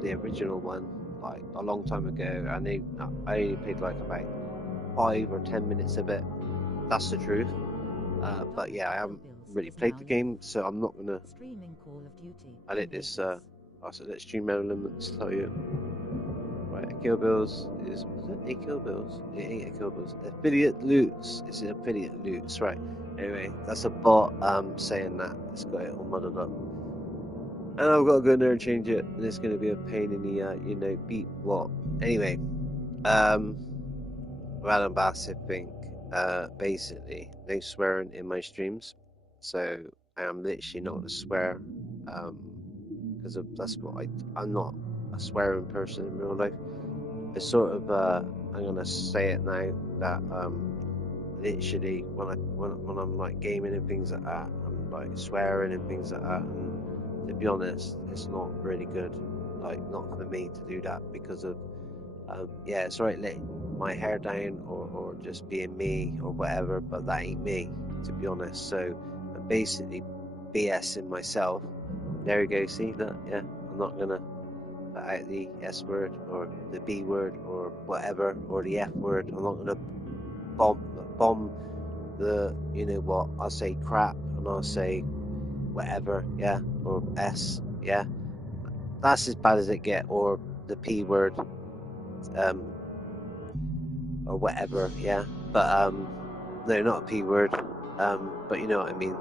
the original one, like a long time ago, and I only played like about 5 or 10 minutes of it. That's the truth. But yeah, I haven't really played the game, so I'm not gonna. I let this. I said let Stream Elements tell you. Right, a Kill Bills is it a Kill Bills? It ain't a Kill Bills. Affiliate loots. It's an affiliate loots, right? Anyway, that's a bot saying that. It's got it all muddled up. And I've got to go in there and change it, and it's going to be a pain in the beat what. Anyway, Alan Bass, I think, basically, no swearing in my streams, so I am literally not going to swear, because that's what I'm not a swearing person in real life. It's sort of, I'm going to say it now that, literally when I'm like gaming and things like that, I'm like swearing and things like that, and to be honest, it's not really good. Like not for me to do that because of yeah, it's alright letting my hair down or just being me or whatever, but that ain't me, to be honest. So I'm basically BSing myself. There you go, see that? Yeah, I'm not gonna put out the S word or the B word or whatever or the F word. I'm not gonna bomb the, you know what, I'll say crap and I'll say whatever, yeah, or S, yeah. That's as bad as it get, or the P word, um, or whatever, yeah. But no, not a P word, but you know what I mean.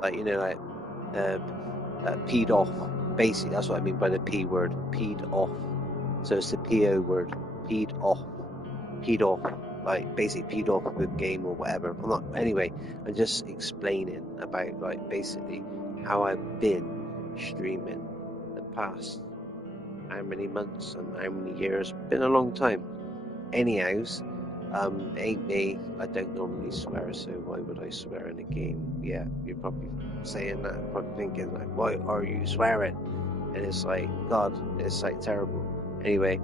Like like uh, peed off. Basically, that's what I mean by the P word, peed off. So it's the PO word, peed off. Like basically peed off with game or whatever. I'm not. Anyway, I'm just explaining about like basically how I've been streaming the past how many months and how many years. Been a long time. Anyhows, ain't me. I don't normally swear, so why would I swear in a game? Yeah, you're probably saying that, probably thinking like, why are you swearing? And it's like, God, it's like terrible. Anyway,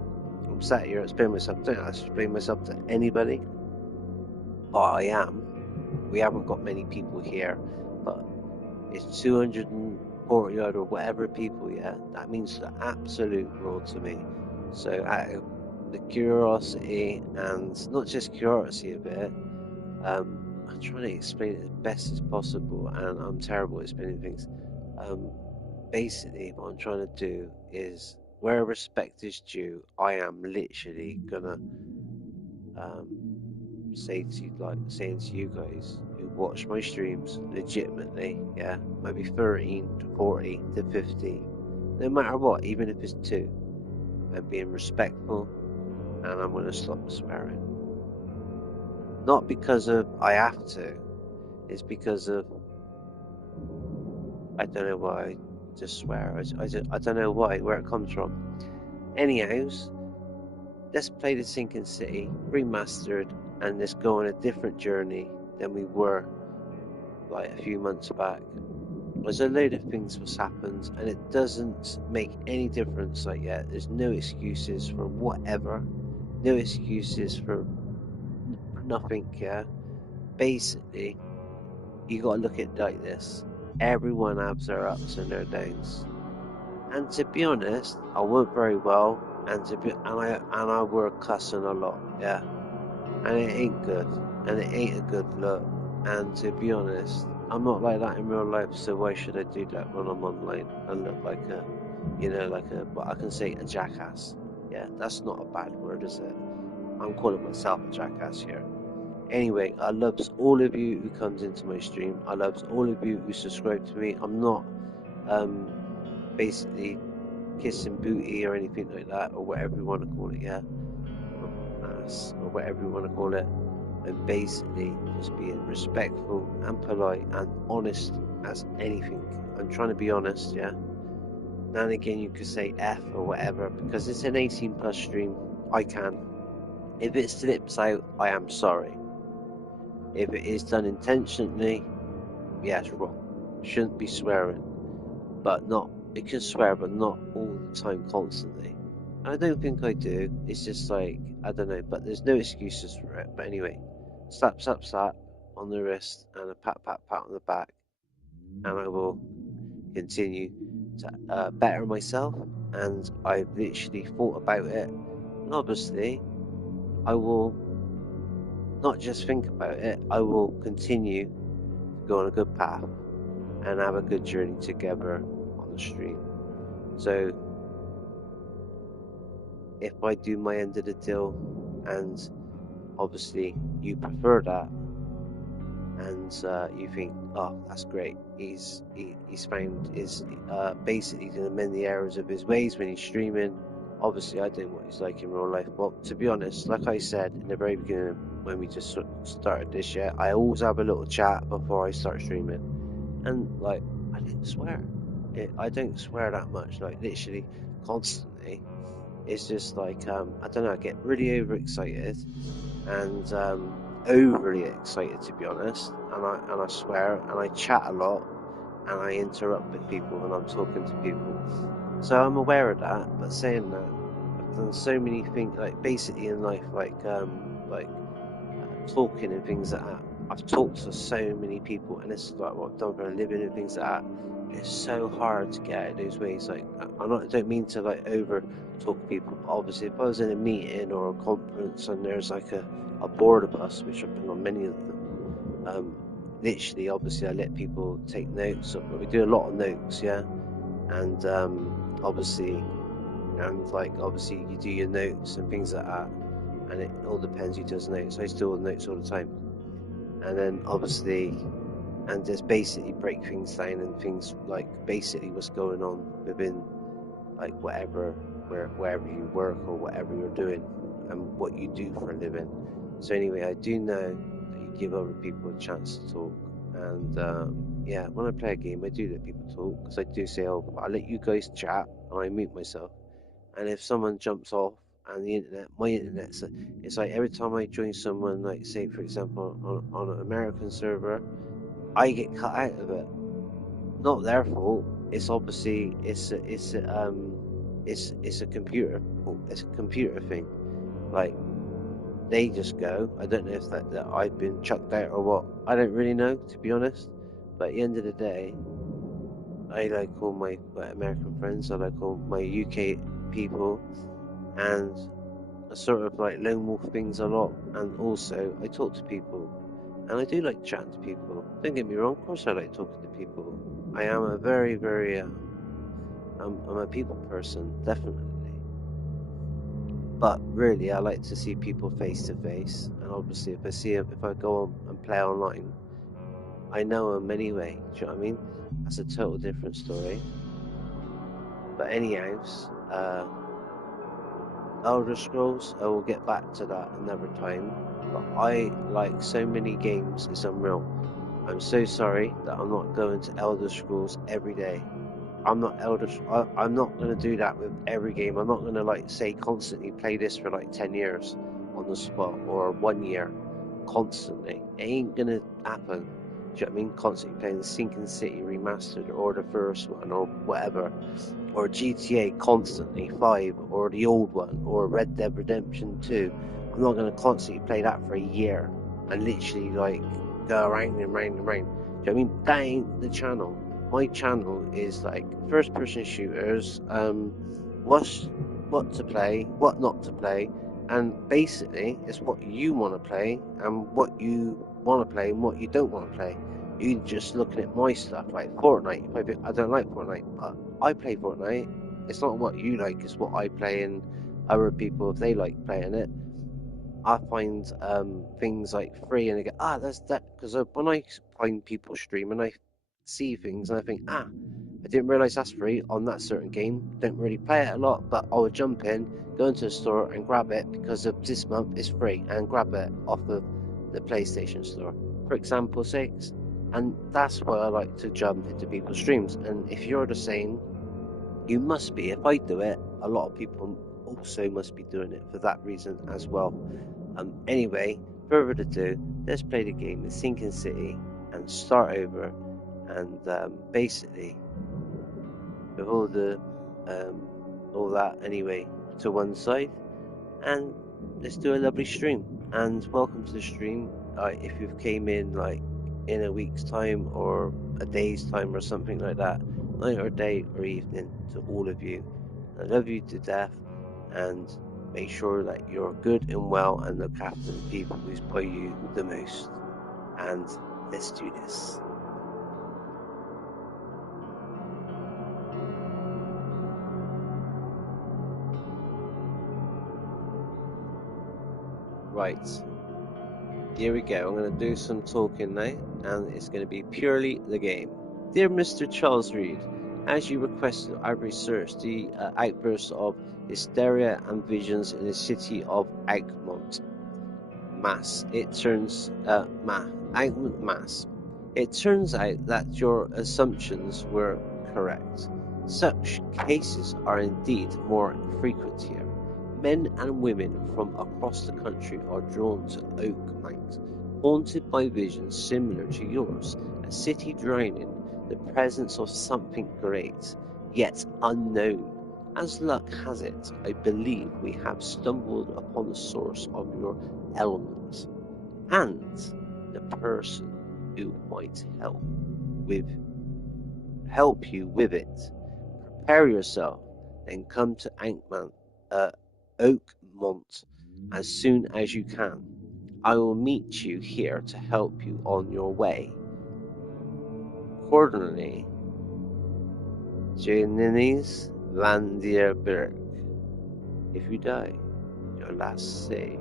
I'm sat here explaining myself. Don't I explain myself to anybody? But I am. We haven't got many people here, but it's 240 odd or whatever people. Yeah, that means the absolute world to me. So out of the curiosity and not just curiosity of it, I'm trying to explain it as best as possible, and I'm terrible at explaining things. Um, Basically, what I'm trying to do is, where respect is due, I am literally gonna um, say to you, like saying to you guys who watch my streams legitimately, yeah, maybe 13 to 40 to 50, no matter what, even if it's two, I'm being respectful and I'm gonna stop swearing. Not because of I have to, it's because of I don't know why I just swear. I don't know why, where it comes from. Anyhows, let's play the Sinking City remastered and let's go on a different journey than we were like a few months back. There's a load of things that's happened and it doesn't make any difference. Like, yeah, there's no excuses for whatever, no excuses for nothing. Yeah, basically, you gotta look at it like this: everyone has their ups and their downs. And to be honest, I work very well, and I work cussing a lot. Yeah, and it ain't good, and it ain't a good look. And to be honest, I'm not like that in real life, so why should I do that when I'm online and look like a, what I can say, a jackass? Yeah, that's not a bad word, is it? I'm calling myself a jackass here. Anyway, I loves all of you who comes into my stream. I loves all of you who subscribe to me. I'm not um basically kissing booty or anything like that, or whatever you want to call it, yeah, or ass, or whatever you want to call it. And basically just being respectful and polite and honest as anything. I'm trying to be honest, yeah. Now and again, you could say F or whatever because it's an 18 plus stream. I can. If it slips out, I am sorry. If it is done intentionally, yeah, it's wrong. Shouldn't be swearing, but not. You can swear, but not all the time, constantly. I don't think I do. It's just like, I don't know, but there's no excuses for it. But anyway, slap, slap, slap on the wrist and a pat, pat, pat on the back, and I will continue to better myself, and I've literally thought about it. And obviously, I will not just think about it, I will continue to go on a good path and have a good journey together on the stream. So if I do my end of the deal, and obviously you prefer that, and you think, oh, that's great, he's found his basically to amend the errors of his ways when he's streaming. Obviously, I don't know what he's like in real life. Well, to be honest, like I said in the very beginning when we just started this year, I always have a little chat before I start streaming, and like I don't swear. I don't swear that much, like literally constantly. It's just like I don't know. I get really overexcited and overly excited, to be honest. And I swear and I chat a lot and I interrupt with people when I'm talking to people. So I'm aware of that. But saying that, I've done so many things, like basically in life, like talking and things like that. I've talked to so many people, and this is like what I've done for a living and things like that. It's so hard to get out of those ways. Like I don't mean to like over talk people, but obviously if I was in a meeting or a conference and there's like a board of us, which I've been on many of them, literally obviously I let people take notes. We do a lot of notes, yeah, and obviously you do your notes and things like that, and it all depends who does notes. I used to do all the notes all the time, and then obviously and just basically break things down and things like basically what's going on within like wherever you work or whatever you're doing and what you do for a living. So anyway, I do know that you give other people a chance to talk, and yeah, when I play a game, I do let people talk because I do say, "Oh, I'll let you guys chat," and I mute myself. And if someone jumps off and my internet's, it's like every time I join someone, like say for example on an American server, I get cut out of it. Not their fault. It's obviously it's a computer. It's a computer thing. Like they just go. I don't know if that I've been chucked out or what. I don't really know, to be honest. But at the end of the day, I like all my American friends. I like all my UK people, and I sort of like lone wolf things a lot. And also, I talk to people, and I do like chatting to people. Don't get me wrong. Of course, I like talking to people. I am a very, very I'm a people person, definitely. But really, I like to see people face to face. And obviously, if I see them, if I go on and play online, I know them anyway. Do you know what I mean? That's a total different story. But anyhow, Elder Scrolls, I will get back to that another time. But I like so many games, it's unreal. I'm so sorry that I'm not going to Elder Scrolls every day. I'm not I'm not gonna do that with every game. I'm not gonna like say constantly play this for like 10 years on the spot or 1 year constantly. It ain't gonna happen. Do you know what I mean? Constantly playing Sinking City Remastered or the first one or whatever, or GTA constantly 5 or the old one or Red Dead Redemption 2. I'm not gonna constantly play that for a year and literally like go around and round and round. Do you know what I mean? That ain't the channel. My channel is like first person shooters, what to play, what not to play, and basically it's what you want to play and what you want to play and what you don't want to play. You just looking at my stuff like Fortnite. I don't like Fortnite, but I play Fortnite. It's not what you like, it's what I play, and other people if they like playing it. I find things like free and I go, that's that. Because when I find people streaming, I see things and I think, I didn't realize that's free on that certain game. Don't really play it a lot, but I would jump in, go into the store and grab it because of this month it's free and grab it off of the PlayStation store, for example, sakes. And that's why I like to jump into people's streams. And if you're the same, you must be. If I do it, a lot of people also must be doing it for that reason as well. Anyway, further ado, let's play the game in Sinking City and start over. And basically, with all that anyway to one side, and let's do a lovely stream. And welcome to the stream. If you've came in like in a week's time or a day's time or something like that, night or day or evening to all of you. I love you to death, and make sure that you're good and well and look after the people who spoil you the most. And let's do this. Right, here we go. I'm going to do some talking now, and it's going to be purely the game. Dear Mr. Charles Reed, as you requested, I researched the outburst of hysteria and visions in the city of Augmont, Mass. Augmont, Mass. It turns out that your assumptions were correct. Such cases are indeed more frequent here. Men and women from across the country are drawn to Oakmount, haunted by visions similar to yours, a city drowning, the presence of something great, yet unknown. As luck has it, I believe we have stumbled upon the source of your element, and the person who might help you with it. Prepare yourself, then come to Oakmont as soon as you can. I will meet you here to help you on your way. Accordingly, Janinis van der Berg. If you die, your last say.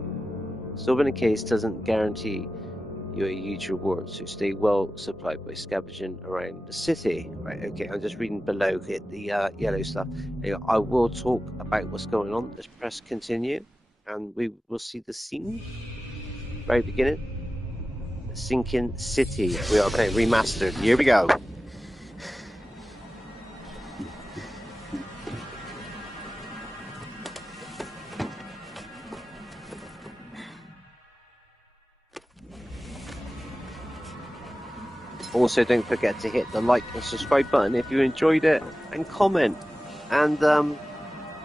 Solving a case doesn't guarantee you a huge reward, so stay well supplied by scavenging around the city. Right, okay, I'm just reading below here, the yellow stuff. Anyway, I will talk about what's going on. Let's press continue, and we will see the scene. Very beginning. The Sinking City. We are playing remastered. Here we go. Also, don't forget to hit the like and subscribe button if you enjoyed it, and comment. And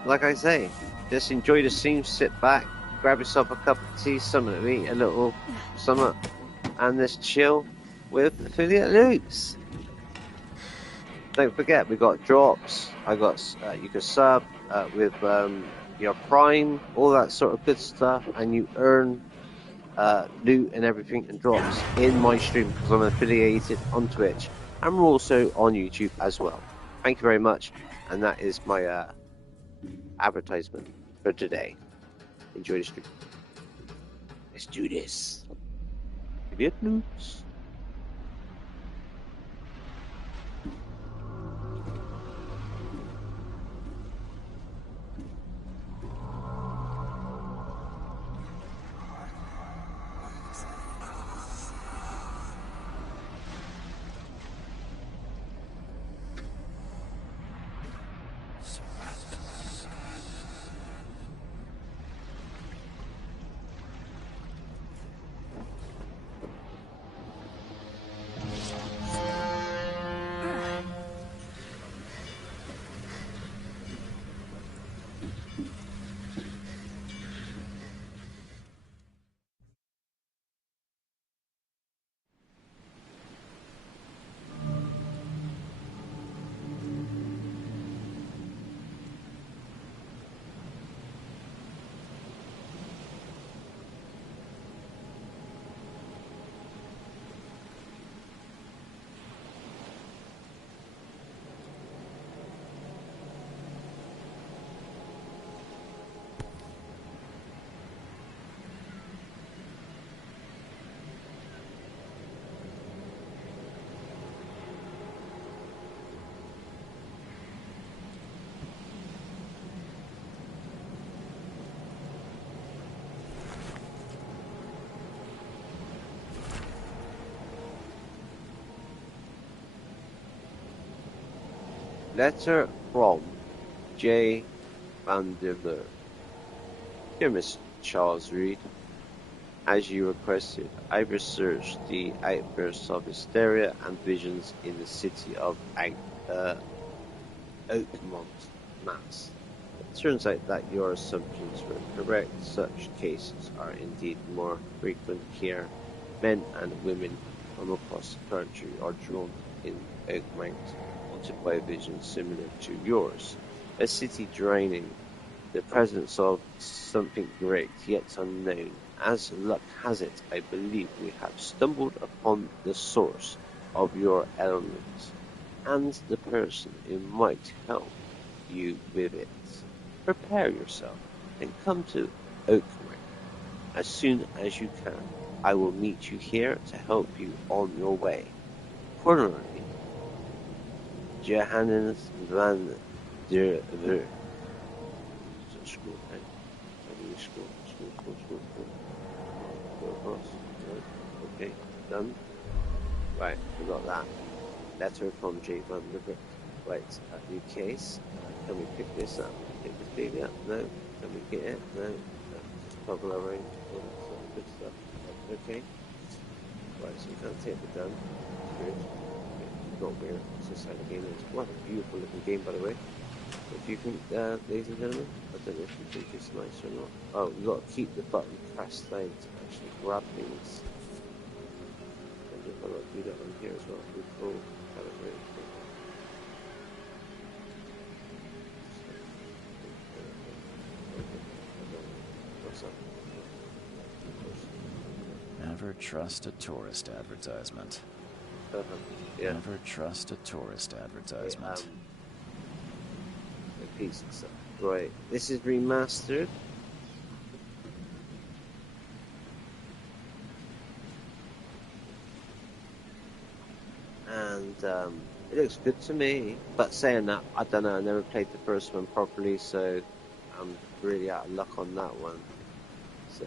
like I say, just enjoy the scene, sit back, grab yourself a cup of tea, something to eat, a little something, and just chill with Affiliate Loops. Don't forget, we got drops. I got you can sub with your Prime, all that sort of good stuff, and you earn loot and everything and drops in my stream because I'm affiliated on Twitch, and we're also on YouTube as well. Thank you very much, and that is my advertisement for today. Enjoy the stream. Let's do this. Affiliate Loops. Letter from J. van der Berg. Dear Mr. Charles Reed, as you requested, I researched the outbursts of hysteria and visions in the city of Oakmont, Mass. It turns out that your assumptions were correct. Such cases are indeed more frequent here. Men and women from across the country are drawn in Oakmont, haunted by a vision similar to yours. A city draining, the presence of something great yet unknown. As luck has it, I believe we have stumbled upon the source of your ailment, and the person who might help you with it. Prepare yourself and come to Oakmere as soon as you can. I will meet you here to help you on your way. Cordially, Johannes van der Ver. So school, right? School. Go across. Right. Okay, done. Right, we got that. Letter from J. Van der Ver. Right, new case. Can we pick this up? Pick this baby up? No. Can we get it? No. Just toggle around. All that sort of good stuff. Okay. Right, so we can't take it down. Good. Not weird. It's just how the game is. What a beautiful looking game, by the way. If you think, ladies and gentlemen, I don't know if you think it's nice or not. Oh, we've got to keep the button pressed down to actually grab things. And you've got to do that on here as well. We full calibrate. What's up? Never trust a tourist advertisement. Yeah. Never trust a tourist advertisement. A piece of stuff. Right. This is remastered. And it looks good to me. But saying that, I don't know, I never played the first one properly, so I'm really out of luck on that one. So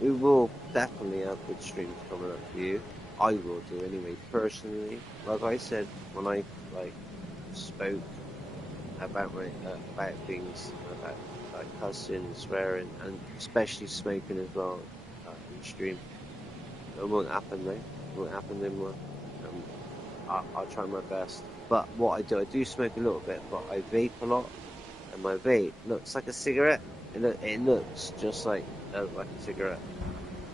we will definitely have good streams coming up for you. I will do anyway, personally. Like I said, when I spoke about my about things, about like cussing and swearing, and especially smoking as well in stream, it won't happen though. It won't happen anymore. I'll try my best. But what I do smoke a little bit, but I vape a lot, and my vape looks like a cigarette. It looks just like a cigarette.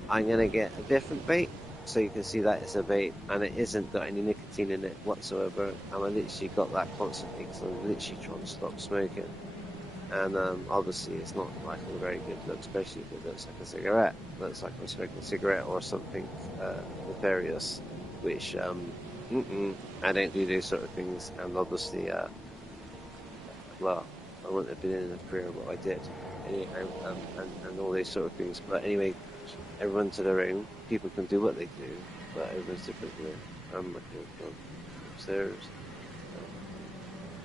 I'm gonna get a different vape, so you can see that it's a vape, and it isn't got any nicotine in it whatsoever. And I literally got that constantly because I'm literally trying to stop smoking. And obviously it's not like a very good look, especially if it looks like a cigarette. It looks like I'm smoking a cigarette or something nefarious, which I don't do those sort of things. And obviously, well, I wouldn't have been in a career what I did, anyhow, and all those sort of things. But anyway, everyone to their own. People can do what they do, but everyone's different. I'm looking from upstairs.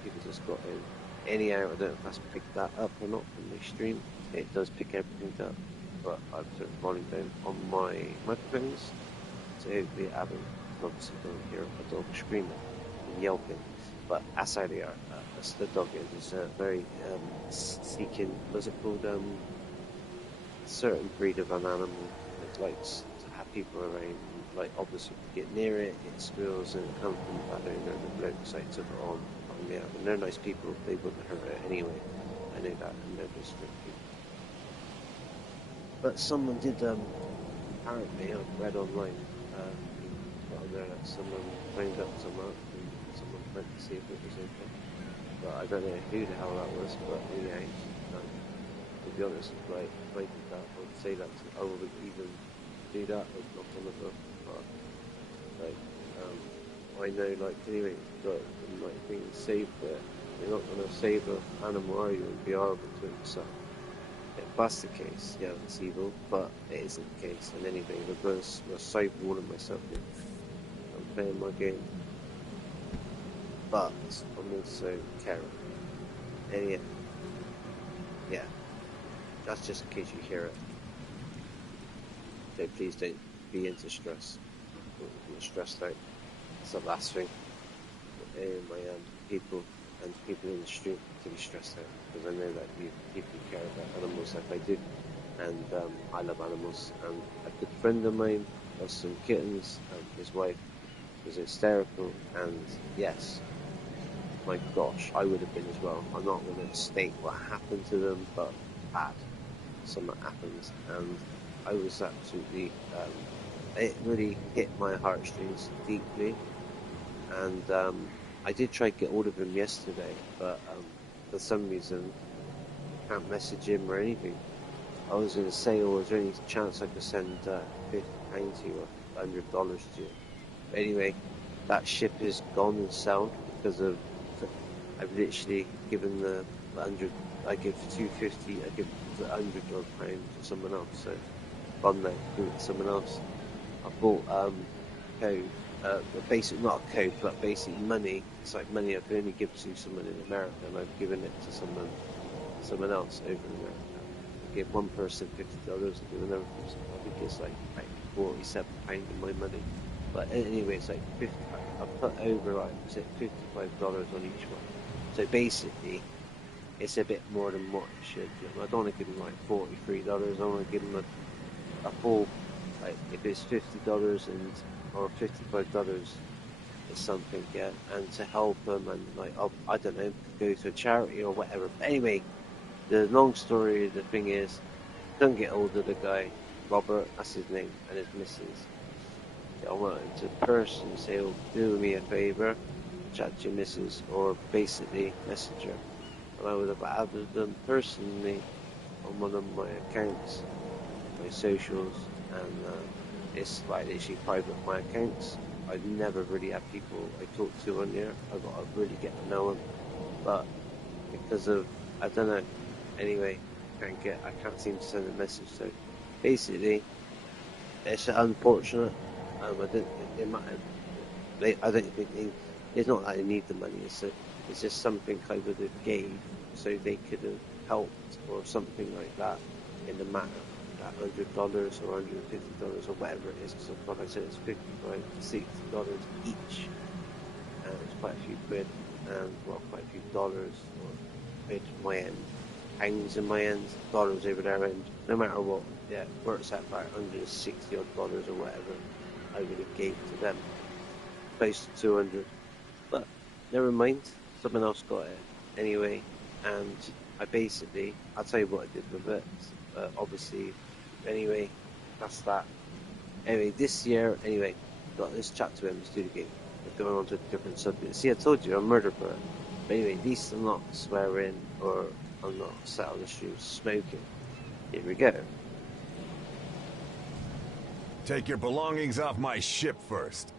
People just got in. Anyhow, I don't know if that's picked that up or not from my stream. It does pick everything up, but I've turned the volume down on my microphones, so hopefully I haven't obviously don't hear a dog screaming and yelping. But that's how they are. That's the dog is very seeking. What's it called? A certain breed of an animal that likes to have people around. Like obviously, if you get near it, it squeals and it comes from the back and the blokes like took it on. Yeah, and they're nice people. They wouldn't hurt it anyway. I know that, and they're just good people. But someone did apparently I read online on there that someone phoned up someone and someone went to see if it was okay. But I don't know who the hell that was. But anyway, to be honest, like if I did that, I would say that I would even do that. I'd knock on the door. But like I know, like anyway, like being saved there. You're not going to save an animal, are you? And be horrible to him. So if that's the case, yeah, it's evil, but it isn't the case. And anyway, because I saved warning myself here. I'm playing my game, but I'm also caring. And yeah, that's just in case you hear it. So please don't be into stress. Don't get stressed out. It's the last thing. My people and people in the street to be stressed out, because I know that people care about animals like I do, and I love animals. And a good friend of mine has some kittens, and his wife was hysterical. And yes, my gosh, I would have been as well. I'm not going to state what happened to them, but bad. Something happens, and I was absolutely it really hit my heartstrings deeply, and I did try to get hold of him yesterday, but for some reason I can't message him or anything. I was going to say, oh, is there any chance I could send £50 to you or $100 to you? But anyway, that ship is gone and sailed because of I've literally given the 100. I give 250. I give the £100 to someone else. So gone now, give it to someone else. I bought code, basic not a code, but basically money. It's like money I can only give to someone in America, and I've given it to someone else over in America. I give one person $50, I give another person, I think it's like £47 of my money. But anyway, it's like 50. I put over like $55 on each one. So basically, it's a bit more than what it should. You know, I don't want to give them like $43. I want to give them a full, like if it's $50 and or $55 is something, yeah, and to help them and like I don't know, go to a charity or whatever. But anyway, the long story, the thing is, don't get hold of the guy, Robert, that's his name, and his missus. I want him to personally say, oh, do me a favour, chat to your missus, or basically message her. And I would have added them personally on one of my accounts, my socials, and it's like literally private my accounts. I never really have people I talk to on there. I've got to really get to know them, but because of I don't know. Anyway, I can't seem to send a message. So basically, it's unfortunate. I don't. I don't think it's not that they need the money. It's just something I would have gave so they could have helped or something like that in the matter. That $100 or $150 or whatever it is. Because like I said, it's $55 to $60 each, and it's quite a few quid, and well, quite a few dollars or quid in my end, pounds in my end, dollars over their end. No matter what, yeah, works out about $160 odd or whatever I would have gave to them, close to 200. But never mind, someone else got it anyway, and I'll tell you what I did with it. Obviously, anyway, that's that. Anyway, this year, anyway, let's chat to him, let's do the game. We're going on to a different subject. See, I told you, I'm murder bird. But anyway, at least I'm not swearing or I'm not sat on the street smoking. Here we go. Take your belongings off my ship first.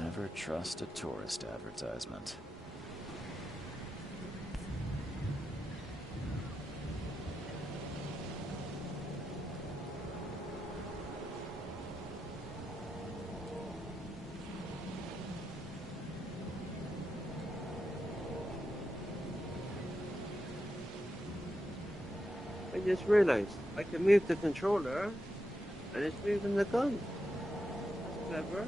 Never trust a tourist advertisement. I just realized I can move the controller and it's moving the gun. That's clever.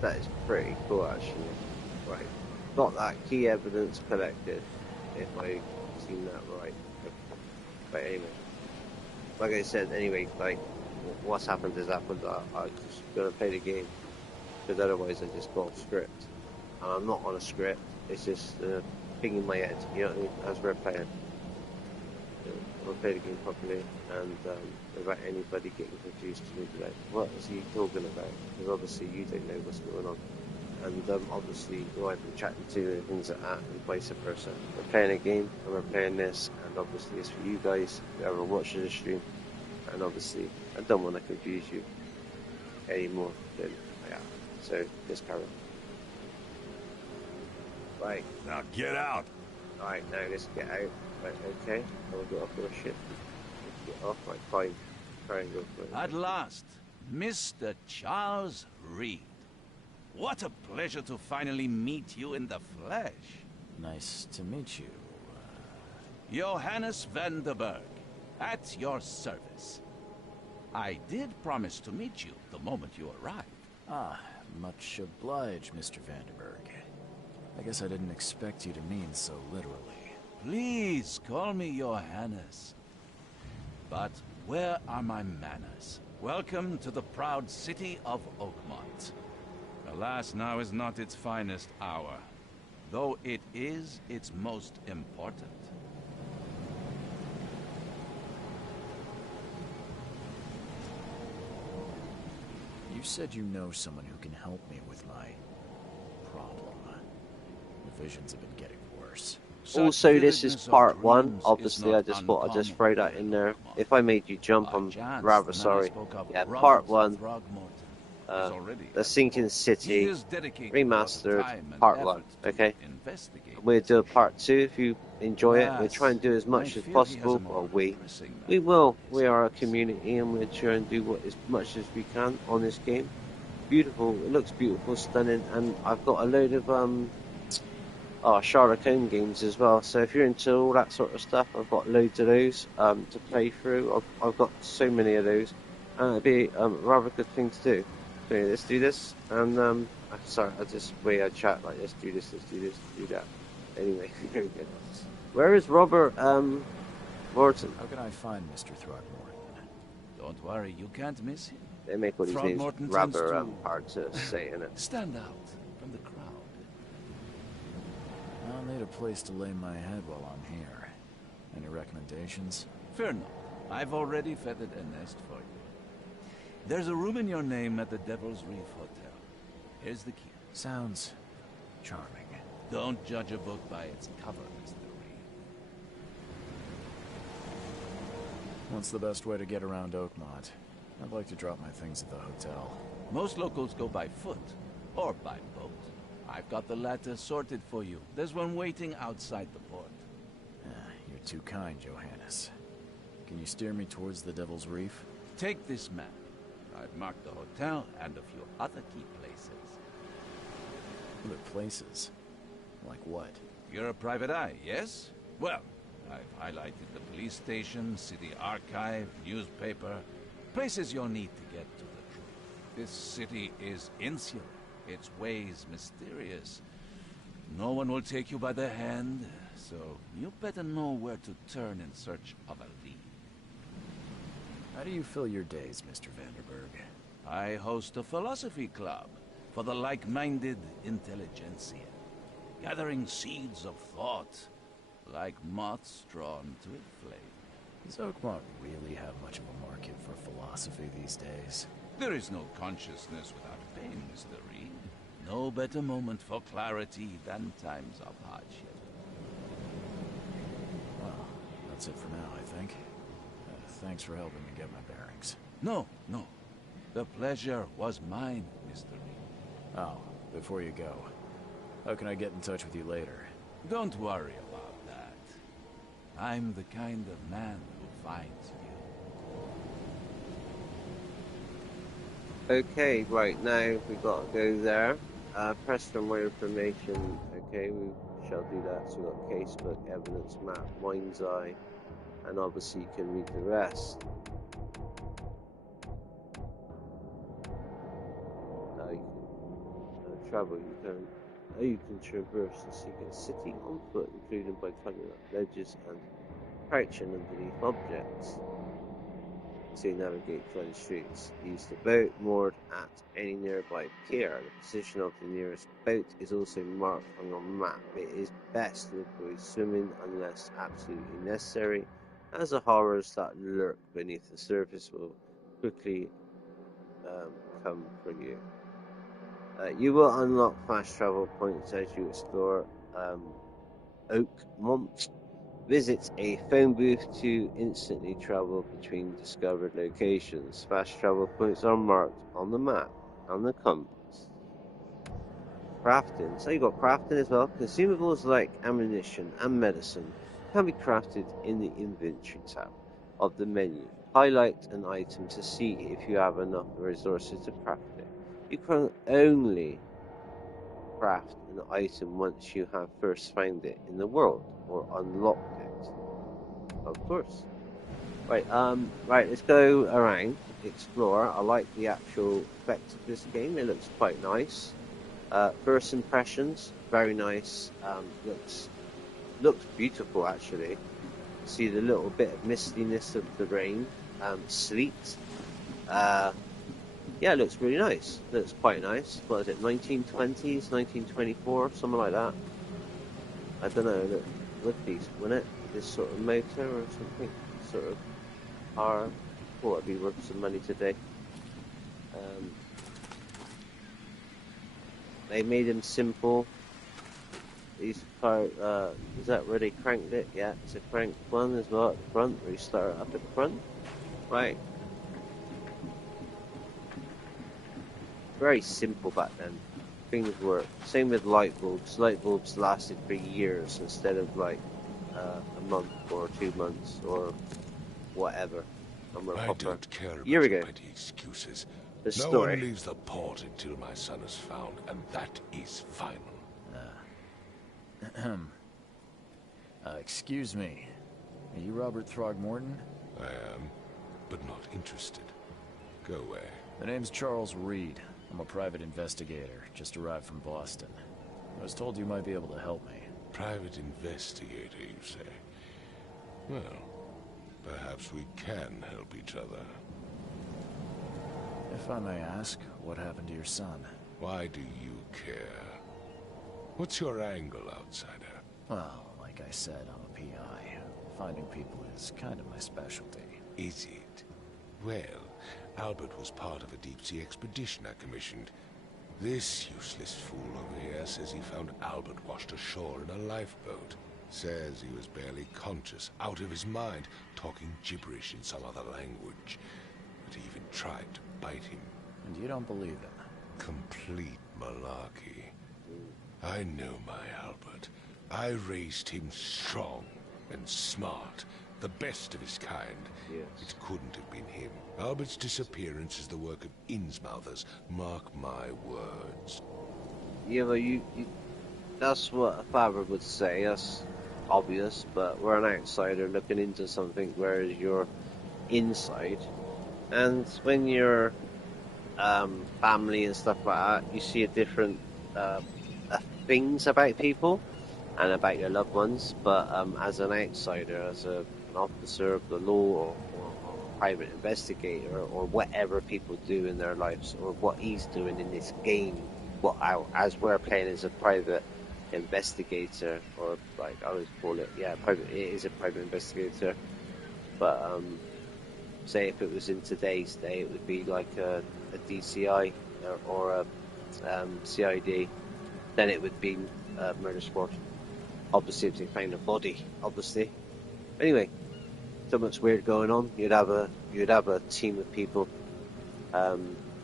That is pretty cool, actually. Right. Got that key evidence collected, if I've seen that right. But anyway, like I said, anyway, like, what's happened has happened. I'm just going to play the game, because otherwise I just go off script. And I'm not on a script, it's just thing in my head, you know what I mean, as we're playing. I'll play the game properly, and without anybody getting confused to me, like, what is he talking about? Because obviously you don't know what's going on, and obviously who I've been chatting to and things like that, and vice versa. We're playing a game, and we're playing this, and obviously it's for you guys, whoever watches the stream. and obviously I don't want to confuse you any more than I am. So just carry on. Right. Now get out. Alright, now let's get out. Right, okay. I'll get off your ship. Let's get off. Right, fine. Try and go for it. At last, Mr. Charles Reed. What a pleasure to finally meet you in the flesh. Nice to meet you. Johannes Vanderberg, at your service. I did promise to meet you the moment you arrived. Ah, much obliged, Mr. Vanderberg. I guess I didn't expect you to mean so literally. Please call me Johannes. But where are my manners? Welcome to the proud city of Oakmont. Alas, now is not its finest hour, though it is its most important. You said you know someone who can help me with my problem. The visions have been getting worse. Also, this is vividness of part one. dreams is Obviously, not I just thought I'd just uncommon throw that here in in there. Oakmont. If I made you jump, By I'm chance, rather the man I sorry. spoke of, Yeah, Robert part one. Throgmorton, is already The at Sinking port. City He is dedicated a lot of Remastered, time and part one. effort to Okay, investigate we'll this do a issue. part two if you enjoy it. We'll Alas, try and do as I much as fear he has a possible. more Well, we pressing we matter will. on his We are a hands. community, and we'll try and do what as much as we can on this game. Beautiful. It looks beautiful, stunning, and I've got a load of Sherlock Holmes games as well. So if you're into all that sort of stuff, I've got loads of those to play through. I've got so many of those, and it'd be a rather good thing to do. So yeah, let's do this. And sorry, I just way I chat like let's do this, do that. Anyway, very good. Where is Robert Morton? How can I find Mr. Throgmorton? Don't worry, you can't miss him. They make all these names Throgmorton rather tends to hard to say, innit? stand out from the crowd. I'll need a place to lay my head while I'm here. Any recommendations? Fear not, I've already feathered a nest for you. There's a room in your name at the Devil's Reef Hotel. Here's the key. Sounds charming. Don't judge a book by its cover, Mr. Reed. What's the best way to get around Oakmont? I'd like to drop my things at the hotel. Most locals go by foot, or by boat. I've got the latter sorted for you. There's one waiting outside the port. You're too kind, Johannes. Can you steer me towards the Devil's Reef? Take this map. I've marked the hotel and a few other key places. Other places? Like what? You're a private eye, yes? Well, I've highlighted the police station, city archive, newspaper, places you'll need to get to the truth. This city is insular, its ways mysterious. No one will take you by the hand, so you better know where to turn in search of a lead. How do you fill your days, Mr. Vanderberg? I host a philosophy club for the like-minded intelligentsia, gathering seeds of thought, like moths drawn to a flame. Does Oakmont really have much of a market for philosophy these days? There is no consciousness without pain, Mr. Reed. No better moment for clarity than times of hardship. Well, that's it for now, I think. Thanks for helping me get my bearings. No. The pleasure was mine, Mr. Reed. Oh, before you go, how can I get in touch with you later? Don't worry about that. I'm the kind of man who finds you. Okay, right now we got to go there. Press for more information. Okay, we shall do that. So we've got casebook, evidence map, mind's eye, and obviously you can read the rest. You can travel. You can traverse the secret city on foot, including by climbing up ledges and crouching underneath objects. To navigate flooded streets, use the boat moored at any nearby pier. The position of the nearest boat is also marked on your map. It is best to avoid swimming unless absolutely necessary, as the horrors that lurk beneath the surface will quickly come for you. You will unlock fast travel points as you explore Oakmont. Visits a phone booth to instantly travel between discovered locations. Fast travel points are marked on the map and the compass. Crafting. So you got crafting as well. Consumables like ammunition and medicine can be crafted in the inventory tab of the menu. Highlight an item to see if you have enough resources to craft it. You can only craft an item once you have first found it in the world or unlocked it. Of course. Right, let's go around, explore. I like the actual effect of this game. It looks quite nice. First impressions, very nice. Looks beautiful actually. See the little bit of mistiness of the rain, sleet. Yeah, it looks really nice. Looks quite nice. What is it, 1920s, 1924, something like that? I don't know. It would be, wouldn't it? This sort of motor or something, sort of car. Thought it'd be worth some money today. They made them simple. These cars, is that where they cranked it? Yeah, it's a cranked one as well at the front. Restart it up at the front. Right. Very simple back then. Things work. Same with light bulbs. Light bulbs lasted for years instead of like a month or 2 months or whatever. I don't care about Here we your go. petty excuses. The No story. one leaves the port until my son is found, and that is final. Excuse me. Are you Robert Throgmorton? I am, but not interested. Go away. The name's Charles Reed. I'm a private investigator, just arrived from Boston. I was told you might be able to help me. Private investigator, you say? Well, perhaps we can help each other. If I may ask, what happened to your son? Why do you care? What's your angle, outsider? Well, like I said, I'm a PI. Finding people is kind of my specialty. Is it? Well, Albert was part of a deep-sea expedition I commissioned. This useless fool over here says he found Albert washed ashore in a lifeboat. Says he was barely conscious, out of his mind, talking gibberish in some other language. But he even tried to bite him. And you don't believe him? Complete malarkey. I know my Albert. I raised him strong and smart, the best of his kind. Yes. It couldn't have been him. Albert's disappearance is the work of Innsmouthers. Mark my words. Yeah, but you that's what a father would say. That's obvious, but we're an outsider looking into something, whereas you're inside. And when you're family and stuff like that, you see a different things about people and about your loved ones. But as an outsider, as an officer of the law or private investigator or whatever people do in their lives, or what he's doing in this game, as we're playing as a private investigator, or like I always call it, it is a private investigator. But say if it was in today's day, it would be like a DCI or a CID. Then it would be murder squad. Obviously, if they found a body, obviously. Anyway, so much weird going on. You'd have a team of people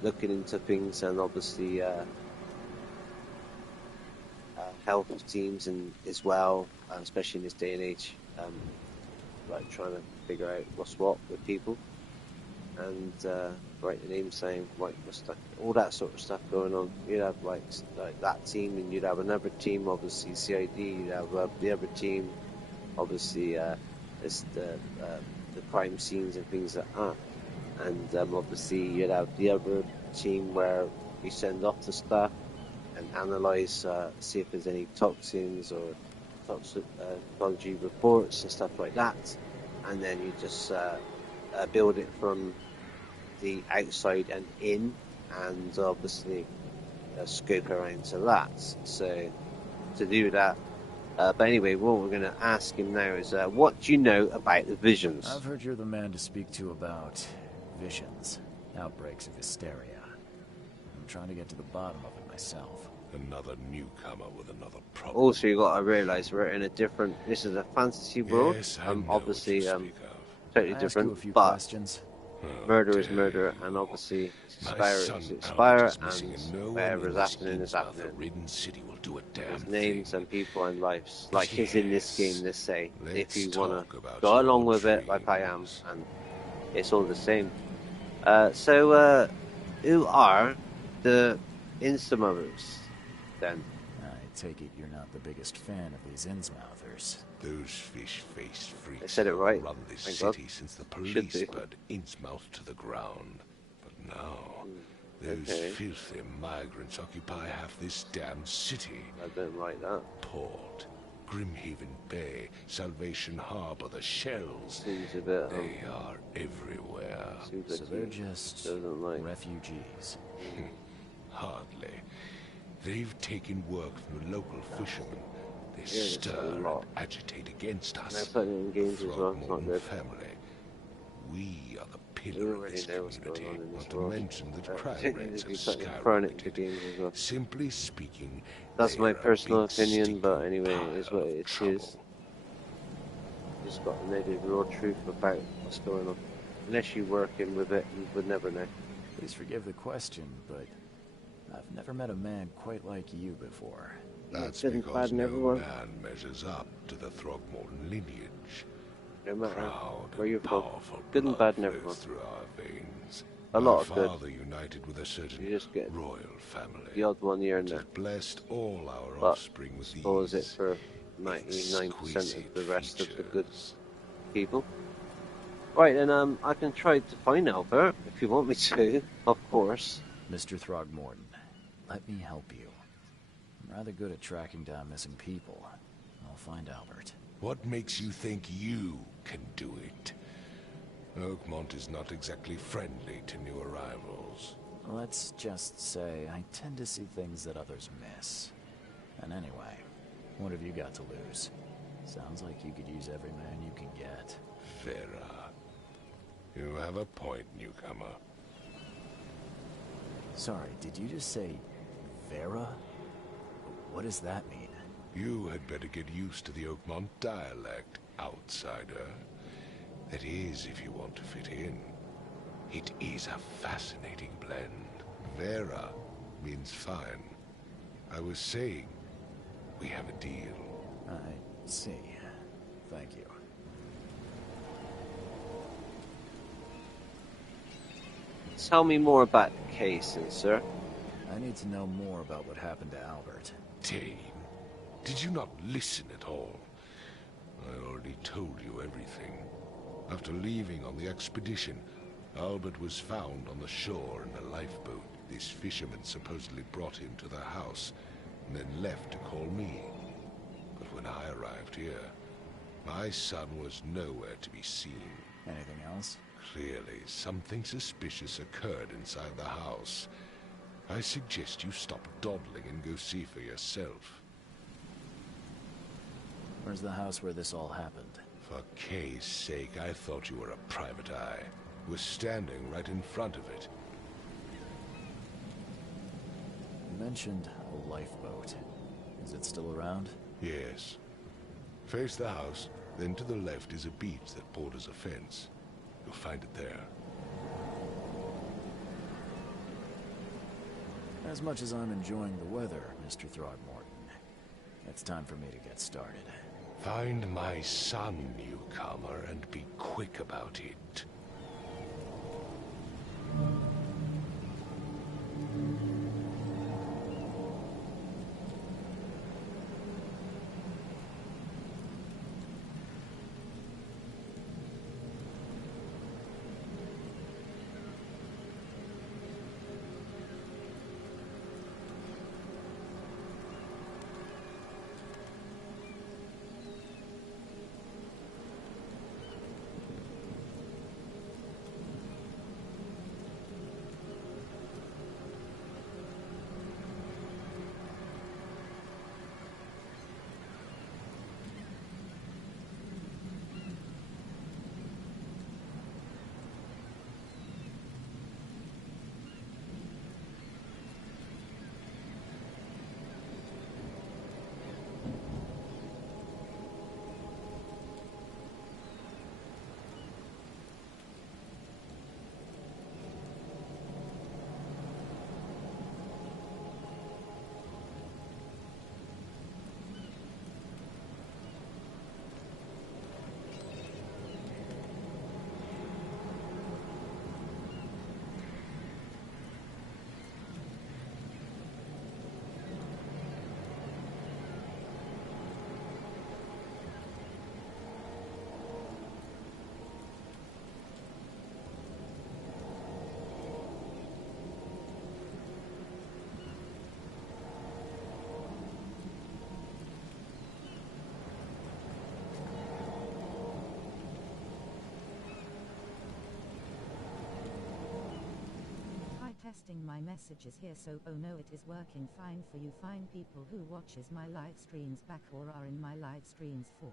looking into things, and obviously health teams and as well, especially in this day and age, like trying to figure out what's what with people, and write the names down, write stuff, all that sort of stuff going on. You'd have like that team, and you'd have another team, obviously CID. You'd have the other team, obviously it's the crime scenes and things like that, and obviously you'd have the other team where we send off the stuff and analyze, see if there's any toxins or toxicology reports and stuff like that, and then you just build it from the outside and in, and obviously scope around to that. So to do that, but anyway, what we're going to ask him now is, what do you know about the visions? I've heard you're the man to speak to about visions, outbreaks of hysteria. I'm trying to get to the bottom of it myself. Another newcomer with another problem. Also, you got to realize we're in a different. This is a fantasy world. Yes, I know Obviously, what you speak of. totally Can I ask you a different. few But questions? How murder is dare murder, you. and obviously, My Spire son is Albert Spire, is missing, and no one whatever in is this happening is happening. Innsmouth-ridden city will do a damn There's thing. names and people and lives, But like is in this yes, game. Let's say, if let's you want talk to about go your along with it, like I am, dreams. and it's all the same. Who are the Instamothers then? I take it you're not the biggest fan of these Innsmouthers. Those fish-faced freaks I said it have right. run this Thank God. city since the Should police be. burned Innsmouth to the ground. But now, those okay. filthy migrants occupy half this damn city. I don't like that. Port, Grimhaven Bay, Salvation Harbor, the Shells. Seems a bit. They are everywhere. Seems like So they're he just doesn't like. refugees. Hardly. They've taken work from the local fishermen. They it's a stir and lot. agitate against And us. they're putting it in games as well. It's not Throgmorton good. family. We are the You pillar of already this know what's going community. on in this Not to world. mention that crime Particularly rates if have you put throwing it into skyrocketed. games as well. Simply speaking, That's they my are a personal big opinion, but stinking anyway, it is pile what of it trouble. is. Just got to know the raw truth about what's going on. Unless you work in with it, you would never know. Please forgive the question, but I've never met a man quite like you before. That's Good and because bad in no everyone. man measures up to the Throgmorton lineage. No matter Proud where you're and from. powerful Good and blood bad in everyone. flows through our veins. A My lot of good. father united with a certain You just get royal family. the odd one here and which there. has blessed all our But offspring with spoils it these for 99% of the rest of the good features. people. Right, then I can try to find Albert if you want me to, of course. Mr. Throgmorton, let me help you. I'm rather good at tracking down missing people. I'll find Albert. What makes you think you can do it? Oakmont is not exactly friendly to new arrivals. Let's just say I tend to see things that others miss. And anyway, what have you got to lose? Sounds like you could use every man you can get. Vera. You have a point, newcomer. Sorry, did you just say Vera? What does that mean? You had better get used to the Oakmont dialect, outsider. That is, if you want to fit in. It is a fascinating blend. Vera means fine. I was saying, we have a deal. I see. Thank you. Tell me more about the case, sir. I need to know more about what happened to Albert. Dane, did you not listen at all? I already told you everything. After leaving on the expedition, Albert was found on the shore in a lifeboat. This fisherman supposedly brought him to the house, and then left to call me. But when I arrived here, my son was nowhere to be seen. Anything else? Clearly, something suspicious occurred inside the house. I suggest you stop dawdling and go see for yourself. Where's the house where this all happened? For Kay's sake, I thought you were a private eye. Was standing right in front of it. You mentioned a lifeboat. Is it still around? Yes. Face the house, then to the left is a beach that borders a fence. You'll find it there. As much as I'm enjoying the weather, Mr. Throgmorton, it's time for me to get started. Find my son, newcomer, and be quick about it. testing my messages here, so oh no, it is working fine for you fine people who watches my live streams back or are in my live streams for.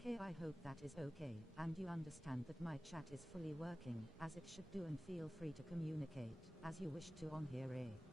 Okay, I hope that is okay, and you understand that my chat is fully working, as it should do, and feel free to communicate, as you wish to on here, eh?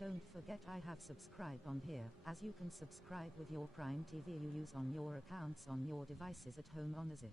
Don't forget I have subscribe on here, as you can subscribe with your Prime TV you use on your accounts on your devices at home honors it.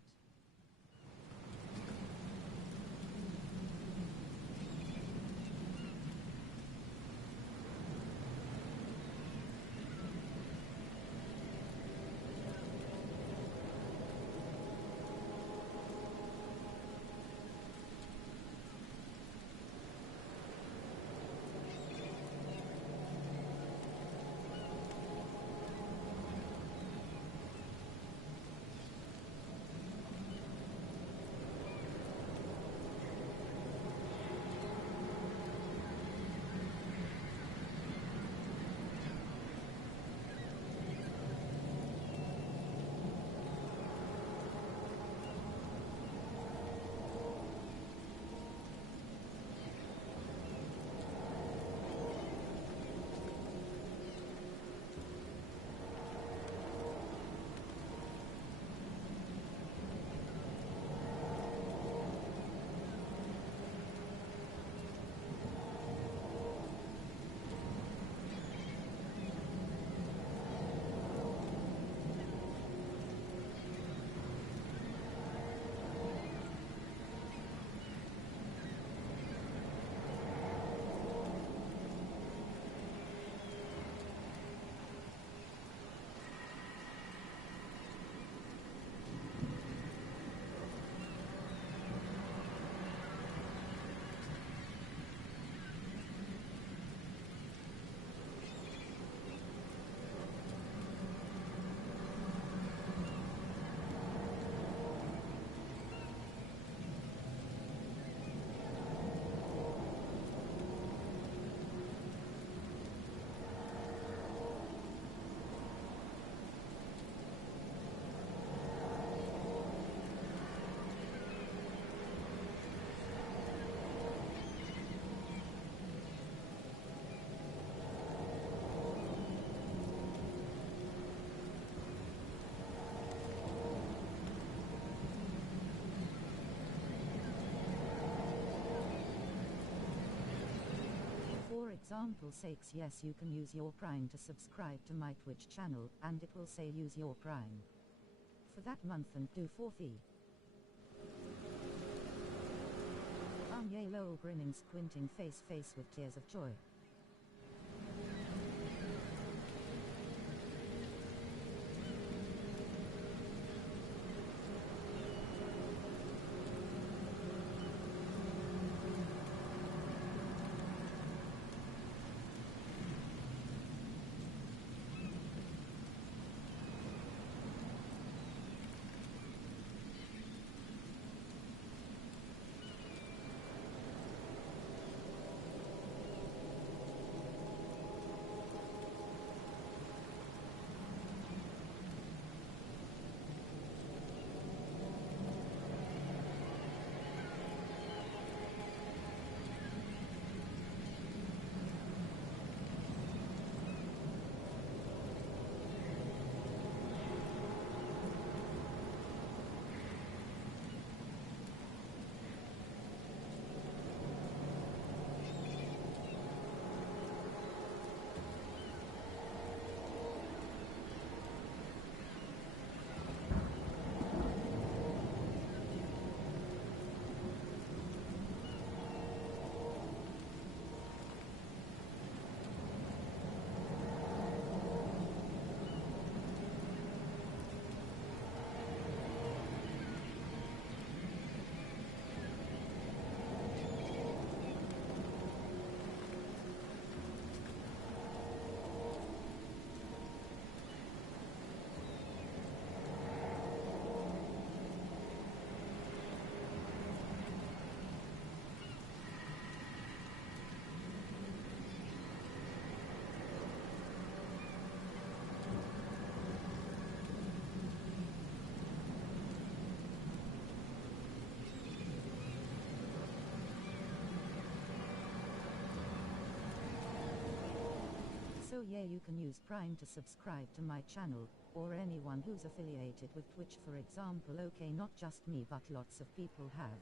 For example sakes, yes, you can use your Prime to subscribe to my Twitch channel, and it will say use your Prime for that month and do for fee. Yay lol, grinning squinting face with tears of joy. So yeah, you can use Prime to subscribe to my channel, or anyone who's affiliated with Twitch, for example. Okay, not just me but lots of people have.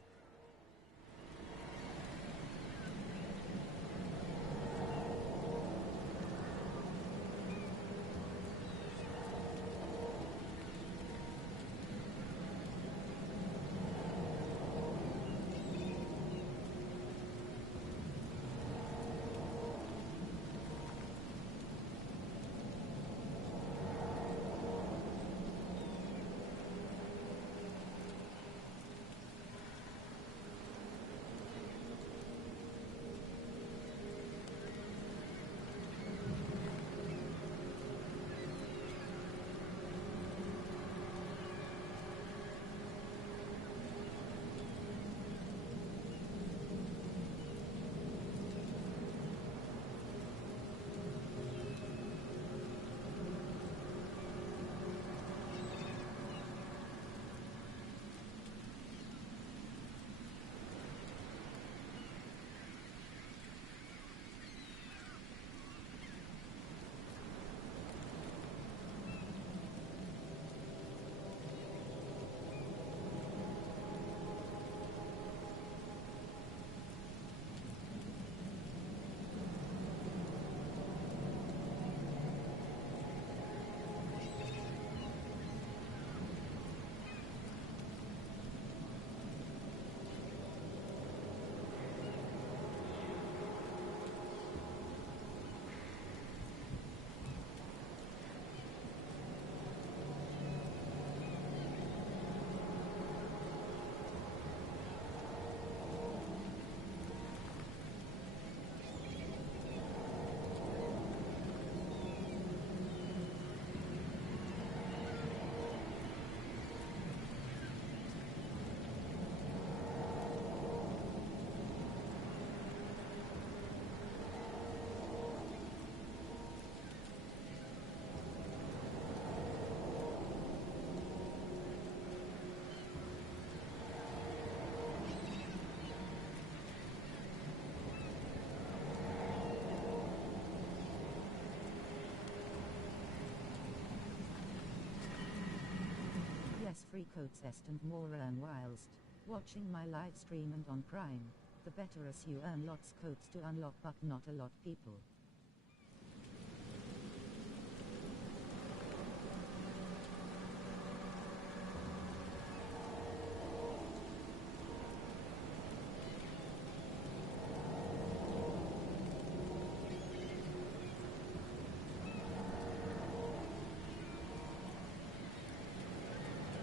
free codes and more earn whilst watching my live stream and on Prime. The better as you earn lots codes to unlock but not a lot people.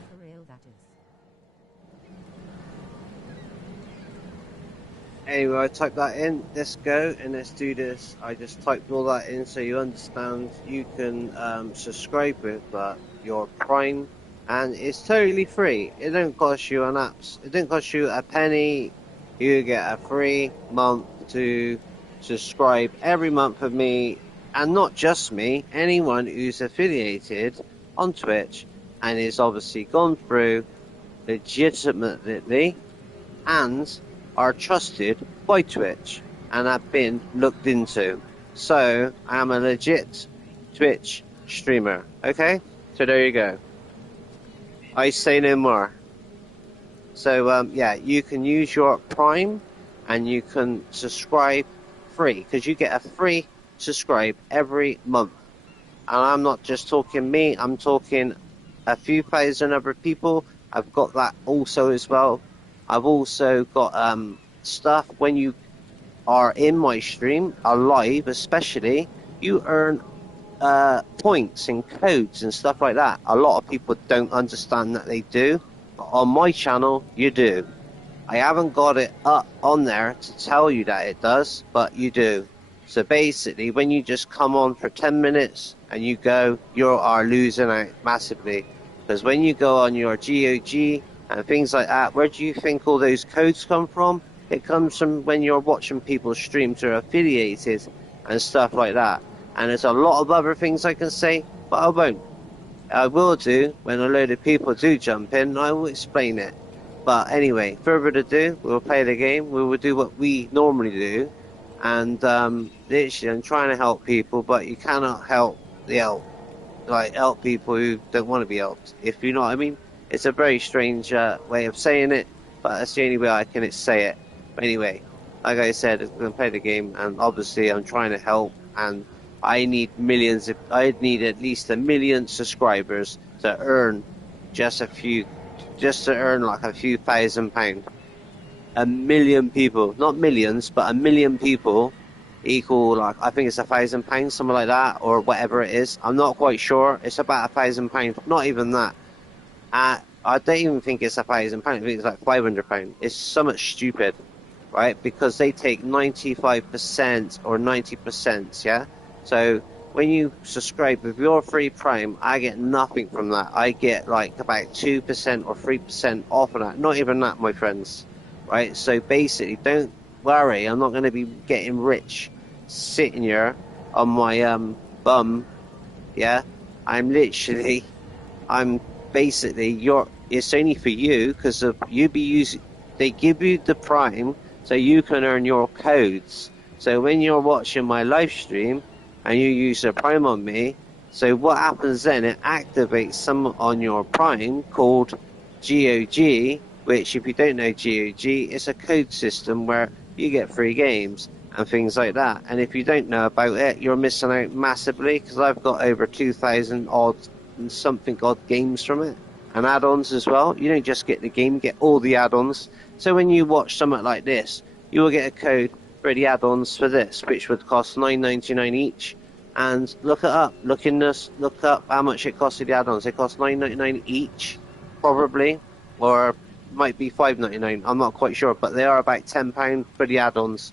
For real that is. Anyway, I typed that in. Let's go and let's do this. I just typed all that in so you understand. You can subscribe with your Prime, and it's totally free. It don't cost you an apps. It don't cost you a penny. You get a free month to subscribe every month with me, and not just me. Anyone who's affiliated on Twitch and is obviously gone through legitimately and are trusted by Twitch and have been looked into. So I am a legit Twitch streamer. Okay, so there you go. I say no more. So yeah, you can use your Prime and you can subscribe free because you get a free subscribe every month. And I'm not just talking me, I'm talking a few thousand other people. I've got that also as well. I've also got stuff when you are in my stream, live especially, you earn points and codes and stuff like that. A lot of people don't understand that they do, but on my channel, you do. I haven't got it up on there to tell you that it does, but you do. So basically, when you just come on for 10 minutes and you go, you are losing out massively. Because when you go on your GOG and things like that, where do you think all those codes come from? It comes from when you're watching people's streams are affiliated and stuff like that. And there's a lot of other things I can say, but I won't. I will do when a load of people do jump in, I will explain it. But anyway, further ado, we'll play the game. We will do what we normally do. And literally, I'm trying to help people, but you cannot help help people who don't want to be helped, if you know what I mean. It's a very strange way of saying it, but that's the only way I can say it. But anyway, like I said, I'm going to play the game, and obviously I'm trying to help, and I need millions. I need at least 1 million subscribers to earn just to earn like a few £1,000. 1 million people, not millions, but 1 million people equal like I think it's £1,000, something like that, or whatever it is. I'm not quite sure. It's about £1,000, not even that. I don't even think it's £1,000. I think it's like £500. It's somewhat stupid, right? Because they take 95% or 90%, yeah? So when you subscribe with your free Prime, I get nothing from that. I get like about 2% or 3% off of that. Not even that, my friends, right? So basically, don't worry. I'm not going to be getting rich sitting here on my bum, yeah? I'm basically, it's only for you because they give you the Prime so you can earn your codes. So when you're watching my live stream and you use the Prime on me, so what happens then, it activates some on your Prime called GOG, which if you don't know GOG, it's a code system where you get free games and things like that. And if you don't know about it, you're missing out massively because I've got over 2,000 odd and something odd games from it, and add-ons as well. You don't just get the game, you get all the add-ons. So when you watch something like this, you will get a code for the add-ons for this, which would cost $9.99 each. And look it up, look up how much it costs for the add-ons. They cost $9.99 each, probably, or might be $5.99. I'm not quite sure, but they are about £10 for the add-ons.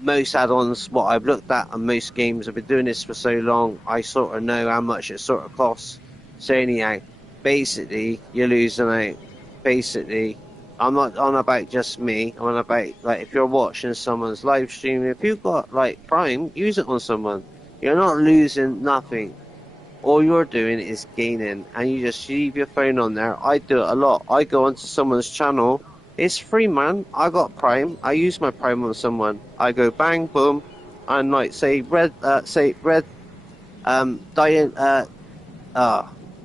Most add-ons, what I've looked at on most games, I've been doing this for so long, I sort of know how much it sort of costs. So anyhow, basically, you're losing out. Basically, I'm not on about just me, I'm on about, like, if you're watching someone's live stream, if you've got, like, Prime, use it on someone. You're not losing nothing. All you're doing is gaining, and you just leave your phone on there. I do it a lot. I go onto someone's channel. It's free, man. I got Prime. I use my Prime on someone. I go bang, boom, and like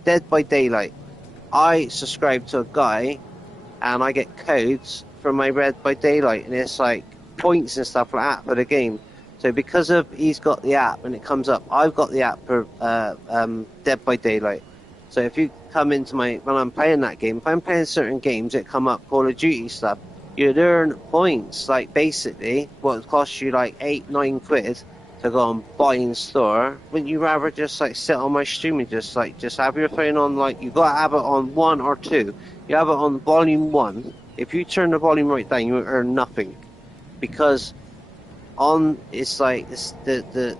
Dead by Daylight. I subscribe to a guy and I get codes from my Red by Daylight, and it's like points and stuff like that for the game. So because of he's got the app and it comes up, I've got the app for Dead by Daylight. So if you come into when I'm playing that game, if I'm playing certain games that come up, Call of Duty stuff, you'd earn points. Like basically, what costs you like 8-9 quid to go and buy in store. Wouldn't you rather just like sit on my stream and just have your phone on, like you gotta have it on 1 or 2. You have it on volume 1. If you turn the volume right down, you earn nothing, because the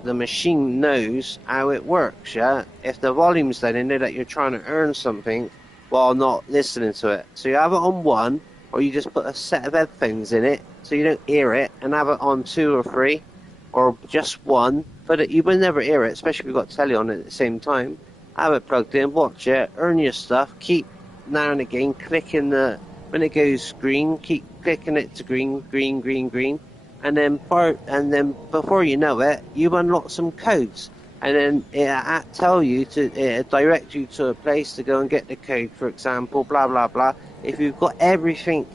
machine knows how it works. Yeah, if the volume's down, they know that you're trying to earn something while not listening to it. So you have it on 1, or you just put a set of headphones in it so you don't hear it, and have it on 2 or 3, or just 1, but you will never hear it, especially if you've got telly on at the same time. Have it plugged in, watch it, earn your stuff, keep now and again clicking when it goes green, keep clicking it to green, green, green, green, and then before you know it, you've unlocked some codes, and then it'll tell you it'll direct you to a place to go and get the code, for example, blah blah blah. If you've got everything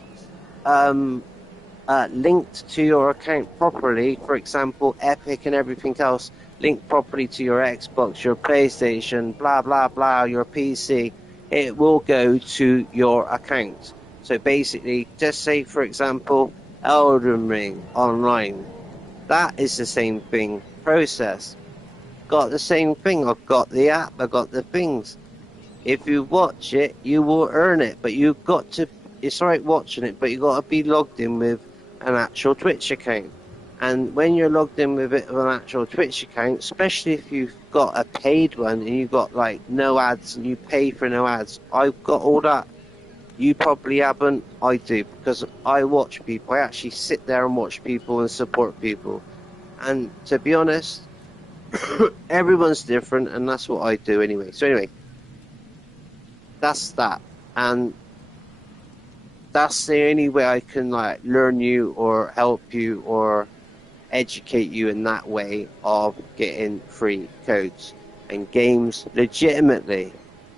linked to your account properly, for example, Epic and everything else linked properly to your Xbox, your PlayStation, blah blah blah, your PC, it will go to your account. So basically, just say for example, Elden Ring Online, that is the same thing process. Got the same thing. I've got the app, I've got the things. If you watch it, you will earn it, but you've got to, it's right watching it, but you've got to be logged in with an actual Twitch account. And when you're logged in with an actual Twitch account, especially if you've got a paid one and you've got like no ads and you pay for no ads, I've got all that. You probably haven't. I do, because I watch people. I actually sit there and watch people and support people. And to be honest, everyone's different, and that's what I do anyway. So anyway, that's that. And that's the only way I can like learn you or help you or educate you in that way of getting free codes and games legitimately.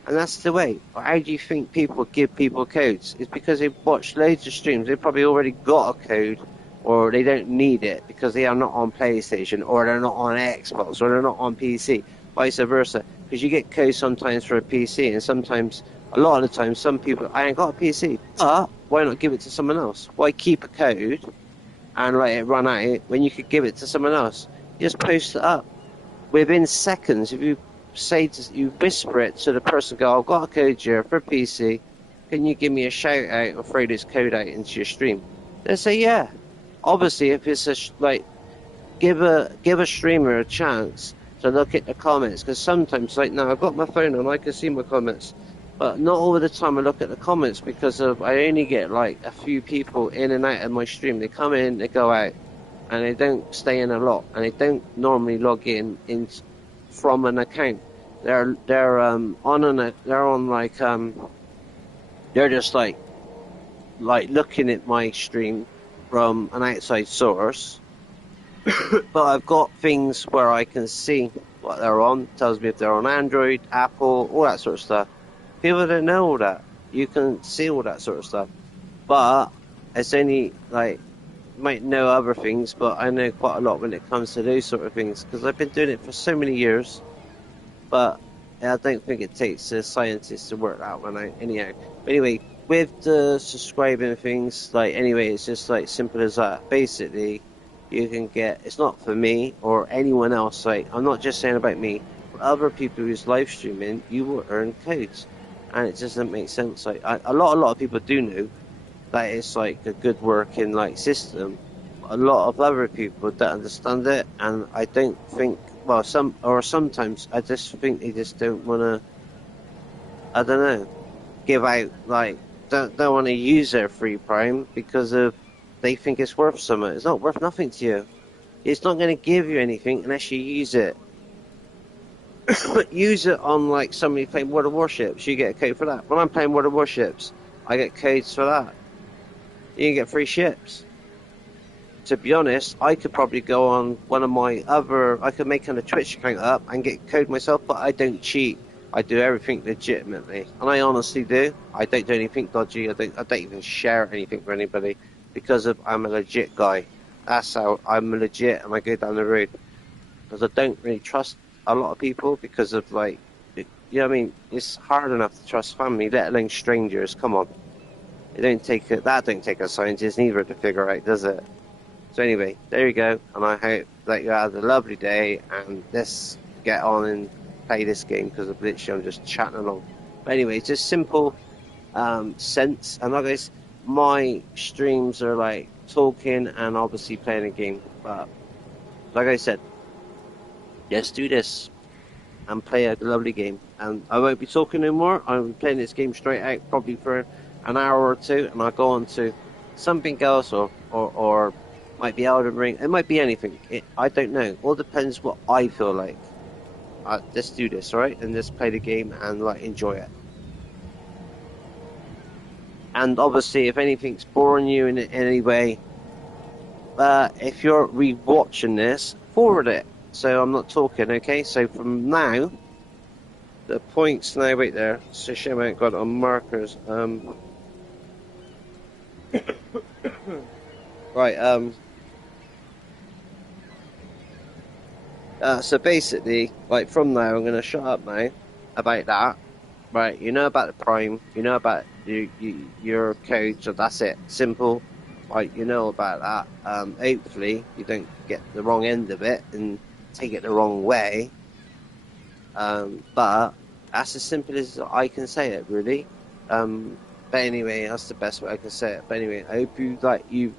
And that's the way. How do you think people give people codes? It's because they've watched loads of streams. They've probably already got a code, or they don't need it because they are not on PlayStation, or they're not on Xbox, or they're not on PC, vice versa. Because you get codes sometimes for a PC, and sometimes, a lot of the time, some people, I ain't got a PC. But why not give it to someone else? Why keep a code and let it run out when you could give it to someone else? You just post it up. Within seconds, if you you whisper it to the person, go, I've got a code here for PC, can you give me a shout out or throw this code out into your stream? They'll say yeah. Obviously, if it's give a streamer a chance to look at the comments, because sometimes, like now, I've got my phone on, I can see my comments, but not all the time I look at the comments, because I only get like a few people in and out of my stream. They come in, they go out, and they don't stay in a lot, and they don't normally log in from an account. They're just like looking at my stream from an outside source. But I've got things where I can see what they're on. Tells me if they're on Android, Apple, all that sort of stuff. People don't know all that. You can see all that sort of stuff, but it's only like, might know other things, but I know quite a lot when it comes to those sort of things, because I've been doing it for so many years. But I don't think it takes a scientist to work that one out anyhow. But anyway, with the subscribing things, it's just like simple as that. Basically, you can get, it's not for me or anyone else, I'm not just saying about me, for other people who's live streaming, you will earn codes. And it just doesn't make sense. A lot of people do know that it's like a good working system. A lot of other people don't understand it, and I don't think, sometimes I just think they just don't want to, I don't know, give out, don't want to use their free Prime because they think it's worth something. It's not worth nothing to you. It's not going to give you anything unless you use it. Use it on somebody playing World of Warships, you get a code for that. When I'm playing World of Warships, I get codes for that. You can get free ships. To be honest, I could probably go on one of my I could make a Twitch account up and get code myself, but I don't cheat. I do everything legitimately, and I honestly do. I don't do anything dodgy. I don't even share anything for anybody because of I'm a legit guy. That's how I'm legit, and I go down the road because I don't really trust a lot of people because of like, you know what I mean? It's hard enough to trust family, let alone strangers. Come on, it don't take that don't take a scientist neither to figure out, does it? So anyway, there you go, and I hope that you have a lovely day, and let's get on and play this game because of literally I'm just chatting along. But anyway, it's just simple sense, and like I said, my streams are like talking and obviously playing a game. But like I said, let's do this and play a lovely game. And I won't be talking anymore. I'll be playing this game straight out, probably for an hour or two, and I'll go on to something else, or might be Elden Ring. It might be anything. I don't know. All depends what I feel like. Let's do this, all right? And let's play the game and like enjoy it. And obviously, if anything's boring you in any way, if you're re-watching this, forward it. So I'm not talking, okay? So from now, the points now, wait there. So shame I ain't got it on markers. Right, so basically, like from now, I'm going to shut up now about that. Right, you know about the Prime, you know about your code, so that's it. Simple. Right, you know about that. Hopefully, you don't get the wrong end of it and take it the wrong way. But that's as simple as I can say it, really. But anyway, that's the best way I can say it. But anyway, I hope you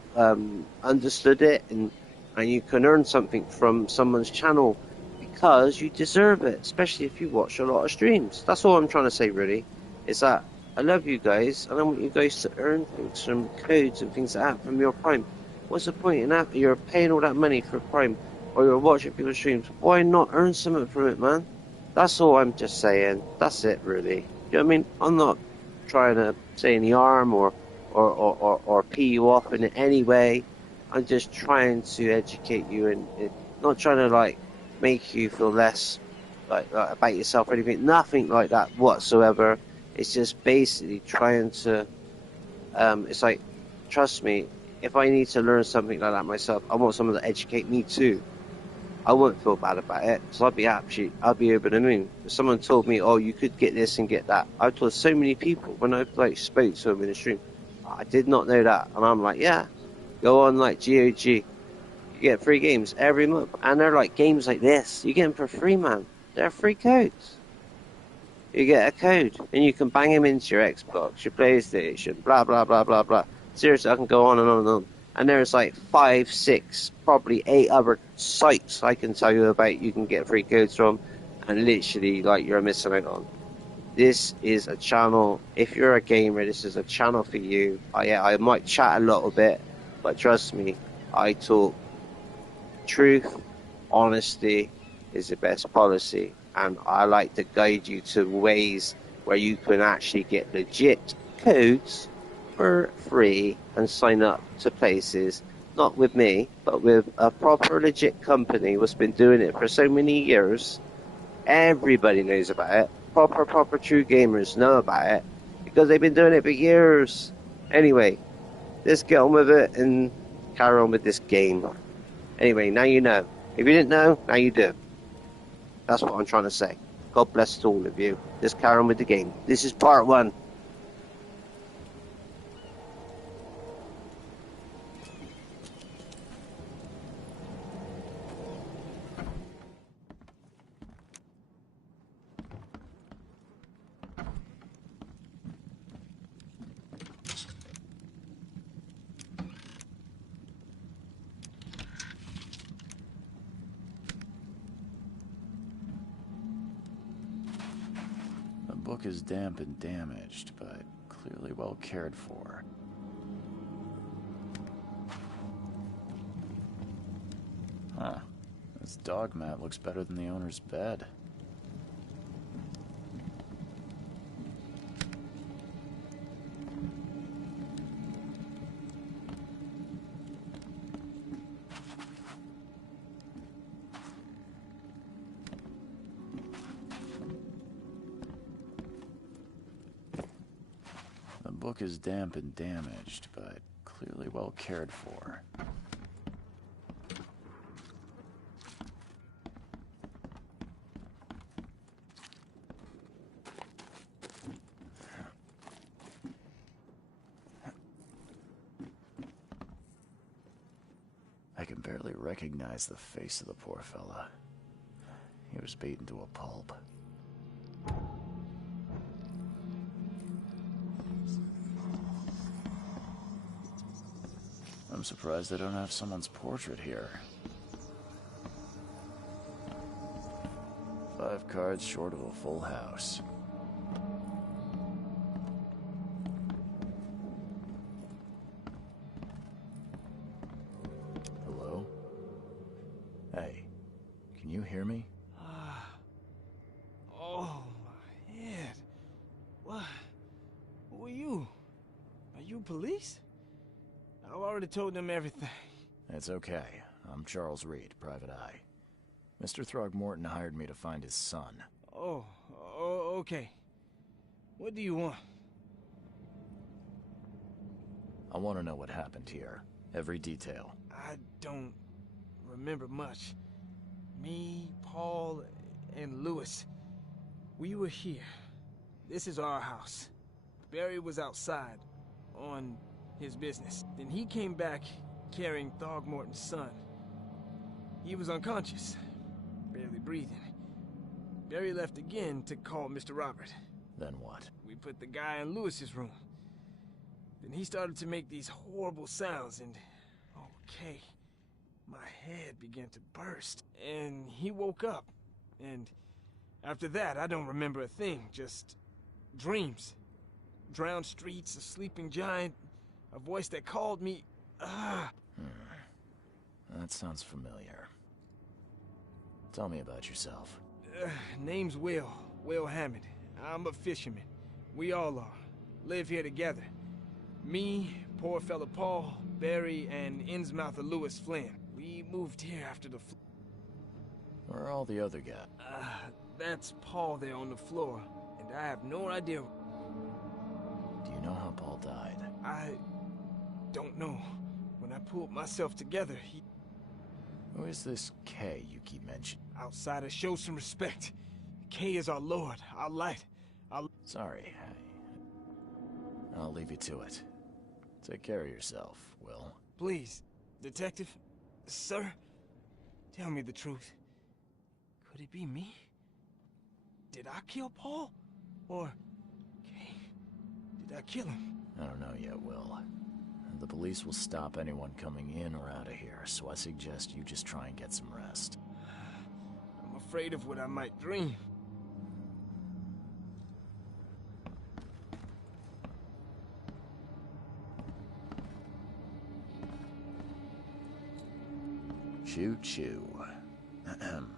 understood it and you can earn something from someone's channel because you deserve it, especially if you watch a lot of streams. That's all I'm trying to say, really. Is that I love you guys and I want you guys to earn things from codes and things like that from your Prime. What's the point in that? You're paying all that money for Prime or you're watching people's streams. Why not earn something from it, man? That's all I'm just saying. That's it, really. You know what I mean? I'm not trying to say any harm or pee you off in any way. I'm just trying to educate you and not trying to like make you feel less like about yourself or anything. Nothing like that whatsoever. It's just basically trying to. It's like, trust me. If I need to learn something like that myself, I want someone to educate me too. I wouldn't feel bad about it because I'd be over the moon. If someone told me, "Oh, you could get this and get that," I've told so many people when I like spoke to them in the stream, I did not know that, and I'm like, yeah, go on like GOG, you get free games every month, and they're like games like this, you get them for free, man. They're free codes. You get a code, and you can bang them into your Xbox, your PlayStation, blah blah blah blah blah. Seriously, I can go on and on and on. And there's like 5, 6, probably 8 other sites I can tell you about you can get free codes from, and literally like you're missing out on. This is a channel. If you're a gamer, this is a channel for you. I might chat a little bit, but trust me, I talk truth, honesty is the best policy, and I like to guide you to ways where you can actually get legit codes for free and sign up to places, not with me, but with a proper legit company who's been doing it for so many years. Everybody knows about it. Proper true gamers know about it because they've been doing it for years. Anyway, let's get on with it and carry on with this game. Anyway, now you know. If you didn't know, now you do. That's what I'm trying to say. God bless to all of you. Let's carry on with the game. This is part 1. The book is damp and damaged, but clearly well cared for. Huh. This dog mat looks better than the owner's bed. book is damp and damaged, but clearly well cared for. I can barely recognize the face of the poor fella. He was beaten to a pulp. I'm surprised they don't have someone's portrait here. 5 cards short of a full house. Hello? Hey, can you hear me? Oh, my head. What? Who are you? Are you police? I've already told them everything. It's okay. I'm Charles Reed, Private Eye. Mr. Throgmorton hired me to find his son. Oh, okay. What do you want? I want to know what happened here. Every detail. I don't remember much. Me, Paul, and Lewis. We were here. This is our house. Barry was outside, on his business. Then he came back carrying Throgmorton's son. He was unconscious, barely breathing. Barry left again to call Mr. Robert. Then what? We put the guy in Lewis's room. Then he started to make these horrible sounds and... okay. My head began to burst. And he woke up. And after that, I don't remember a thing. Just dreams. Drowned streets, a sleeping giant, a voice that called me. That sounds familiar. Tell me about yourself. Name's Will Hammond. I'm a fisherman. We all are. Live here together. Me, poor fella Paul, Barry, and Innsmouther Lewis Flynn. We moved here after the Where are all the other guys? That's Paul there on the floor, and I have no idea. Do you know how Paul died? I don't know. When I pulled myself together, he... Who is this K you keep mentioning? Outsider, show some respect. K is our lord, our light, our... Sorry. I'll leave you to it. Take care of yourself, Will. Please, detective, sir, tell me the truth. Could it be me? Did I kill Paul? Or... K? Did I kill him? I don't know yet, Will. The police will stop anyone coming in or out of here, so I suggest you just try and get some rest. I'm afraid of what I might dream. Choo-choo. Ahem.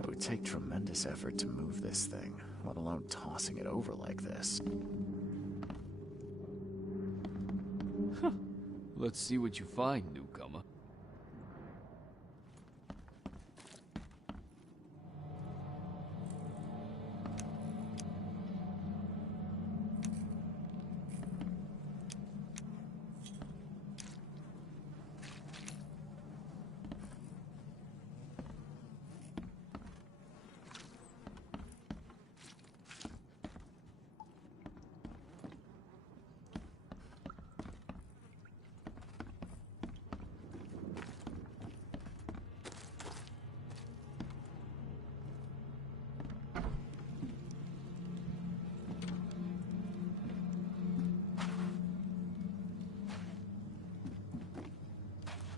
It would take tremendous effort to move this thing, let alone tossing it over like this. Let's see what you find, newcomer.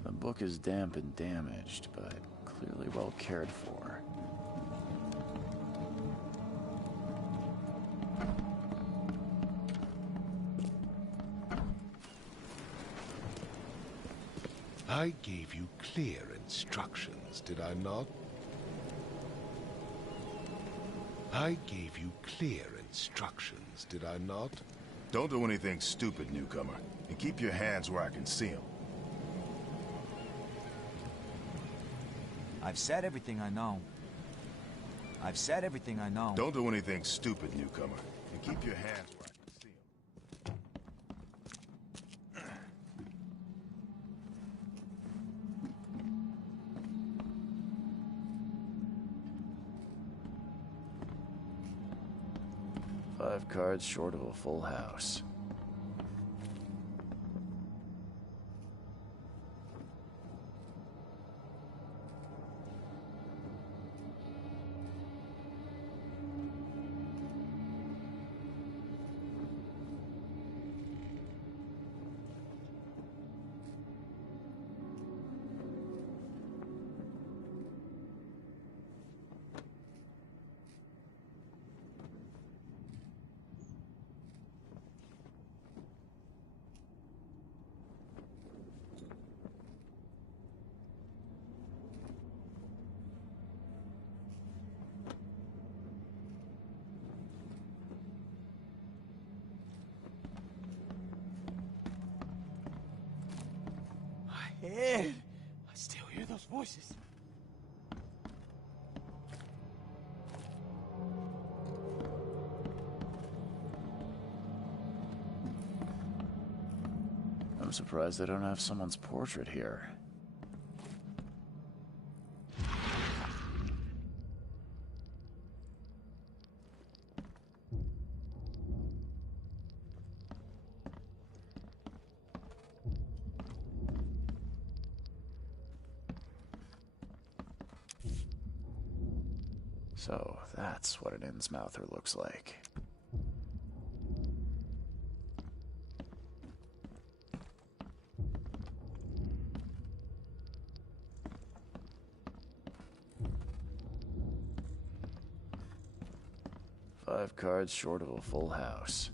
The book is damp and damaged, but clearly well cared for. I gave you clear instructions, did I not? I gave you clear instructions, did I not? Don't do anything stupid, newcomer. And keep your hands where I can see them. I've said everything I know. I've said everything I know. Don't do anything stupid, newcomer. And keep your hands where I can see them. 5 cards short of a full house. Ed, I still hear those voices. I'm surprised they don't have someone's portrait here. So, that's what an Innsmouther looks like. Five cards short of a full house.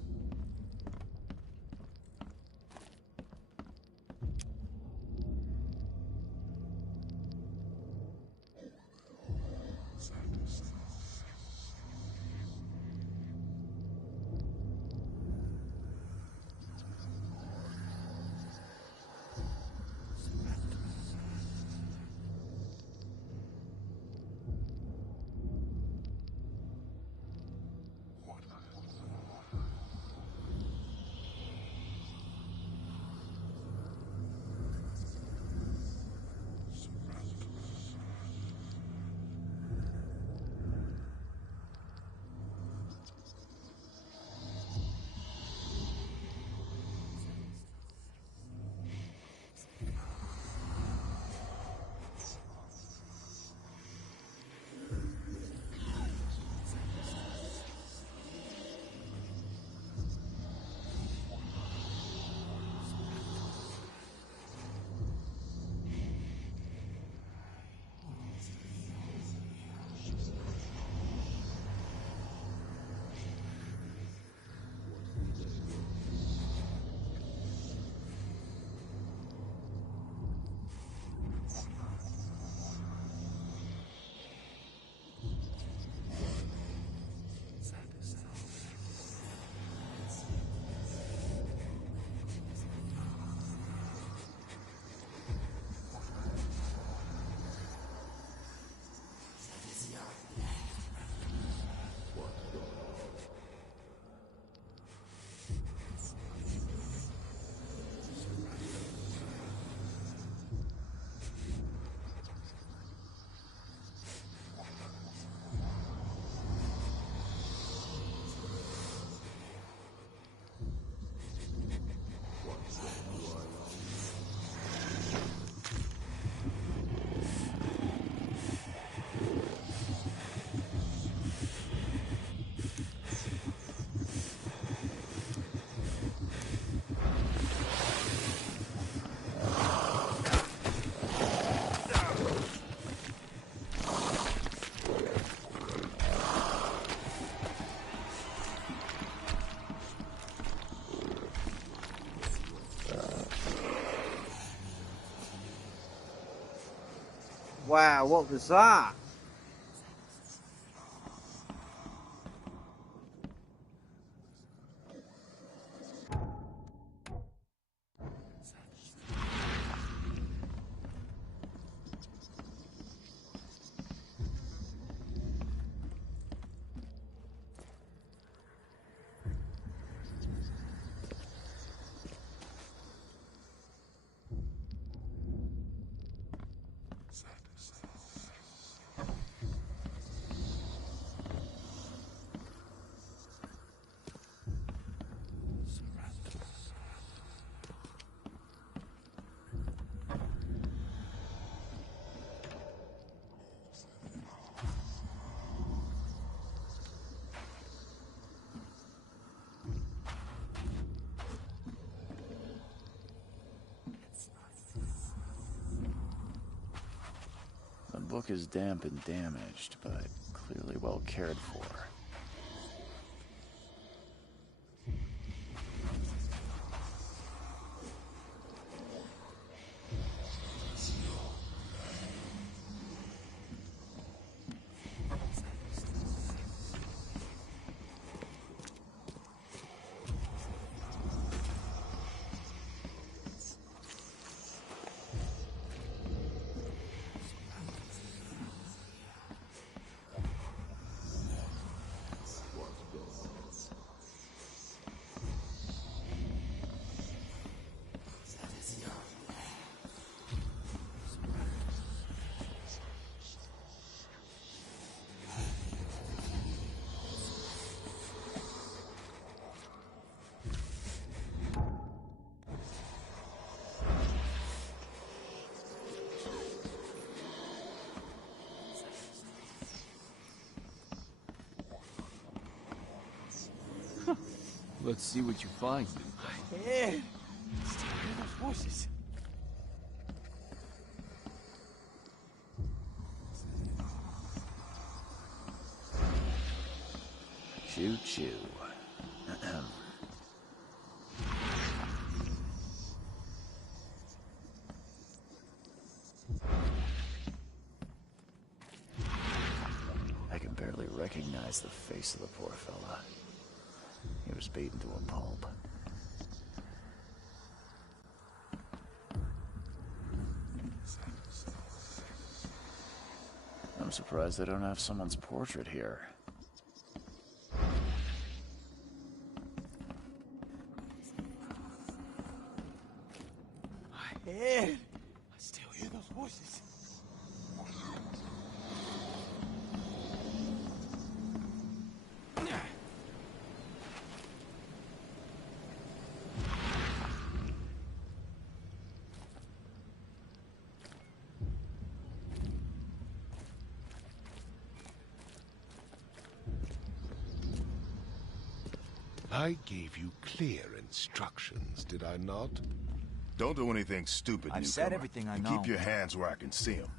Wow, what was that? The book is damp and damaged, but clearly well cared for. Let's see what you find. Yeah. Still hear those voices. Choo choo. I can barely recognize the face of the poor fella. He was beaten to a pulp. I'm surprised they don't have someone's portrait here. Yeah. I still hear those voices. I gave you clear instructions, did I not? Don't do anything stupid, I've newcomer. said everything I And know. keep your hands where I can see them.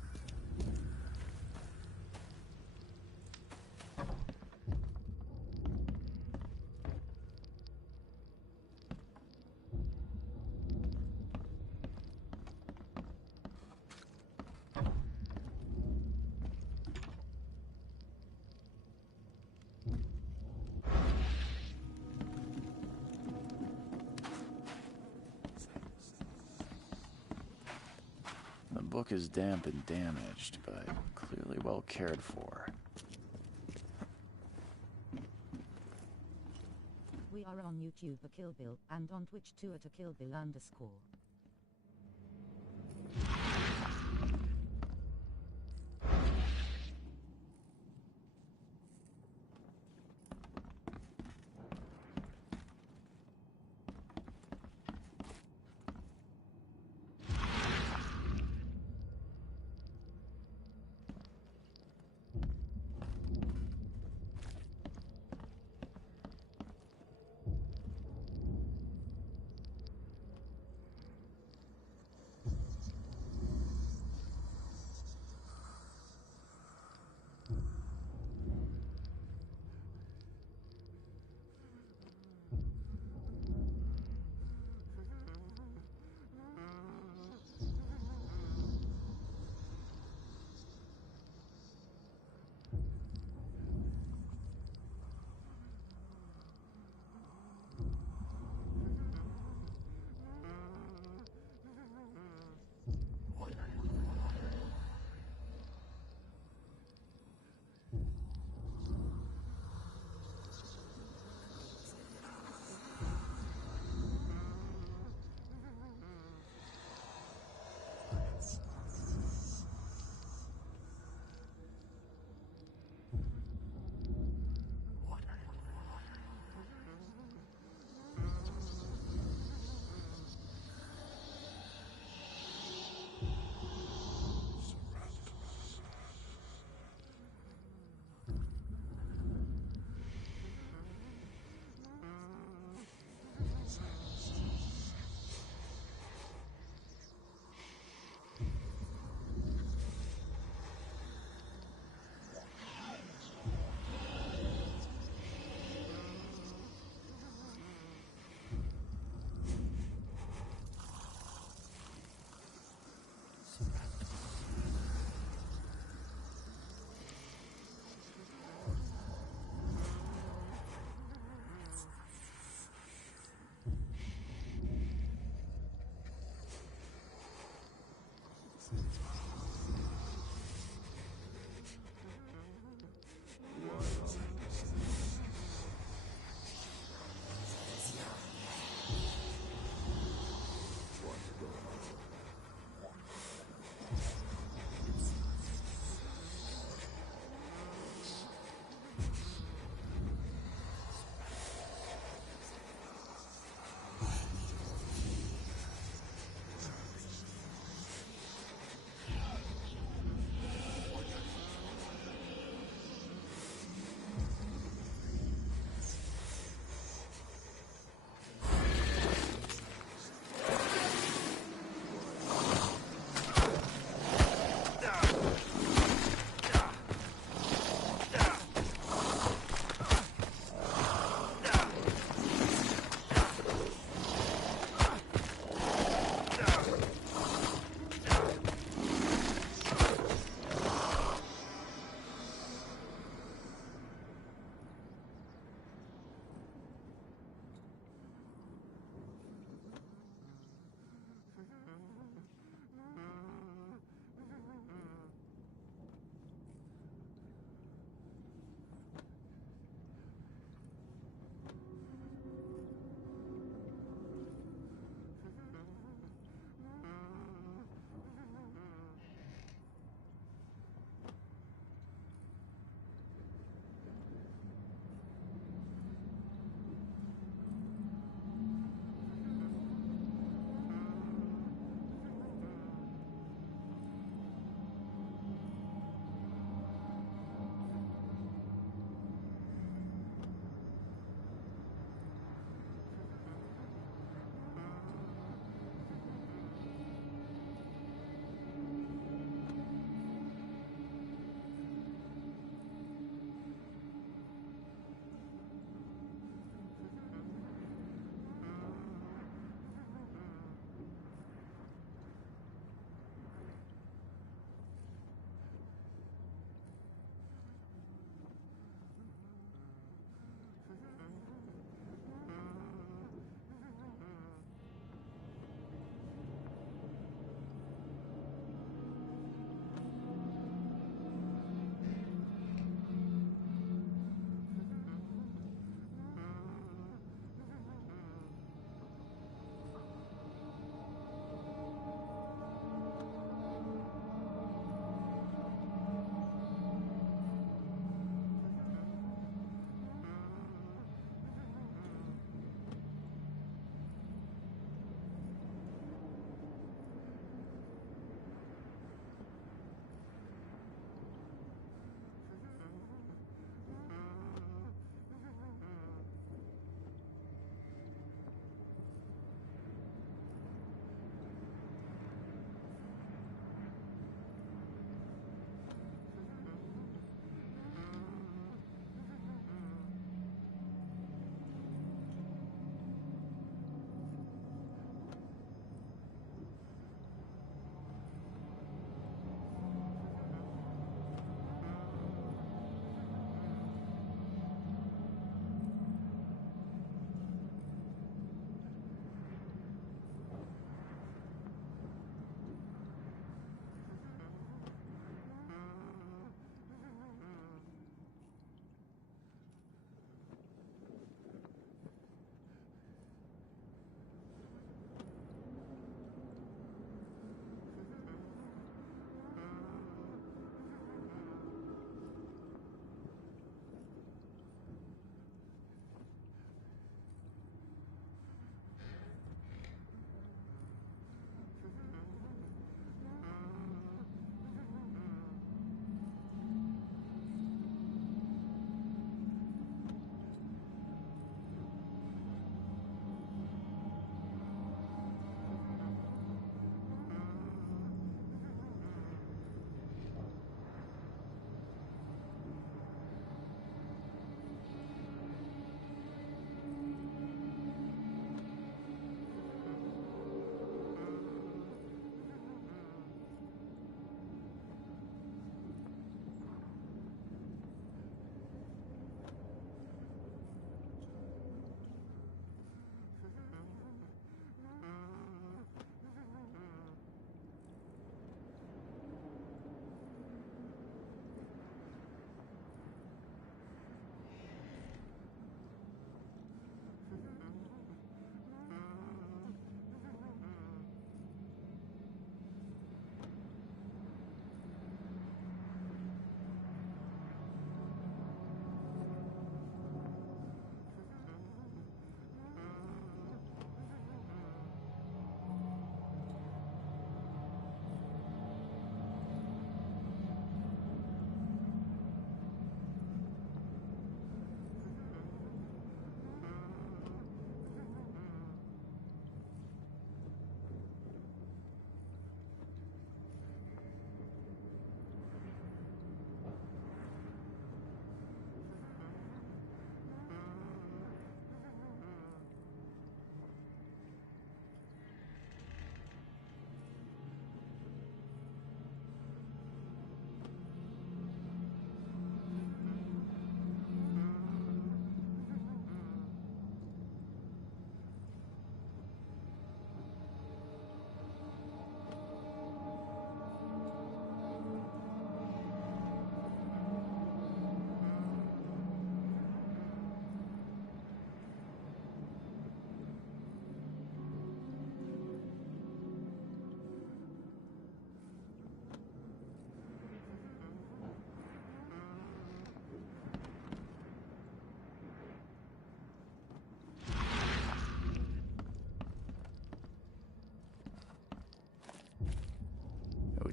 The book is damp and damaged, but clearly well cared for. We are on YouTube at Kill Bill and on Twitch too at @KillBill_.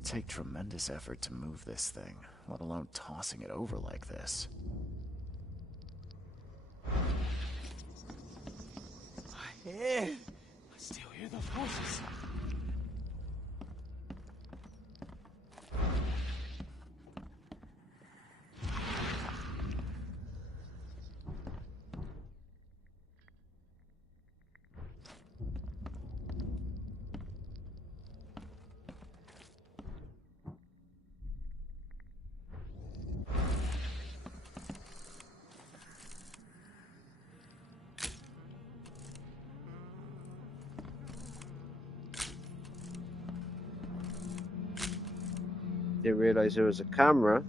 would take tremendous effort to move this thing, let alone tossing it over like this. My head! I still hear those voices. Didn't realize there was a camera.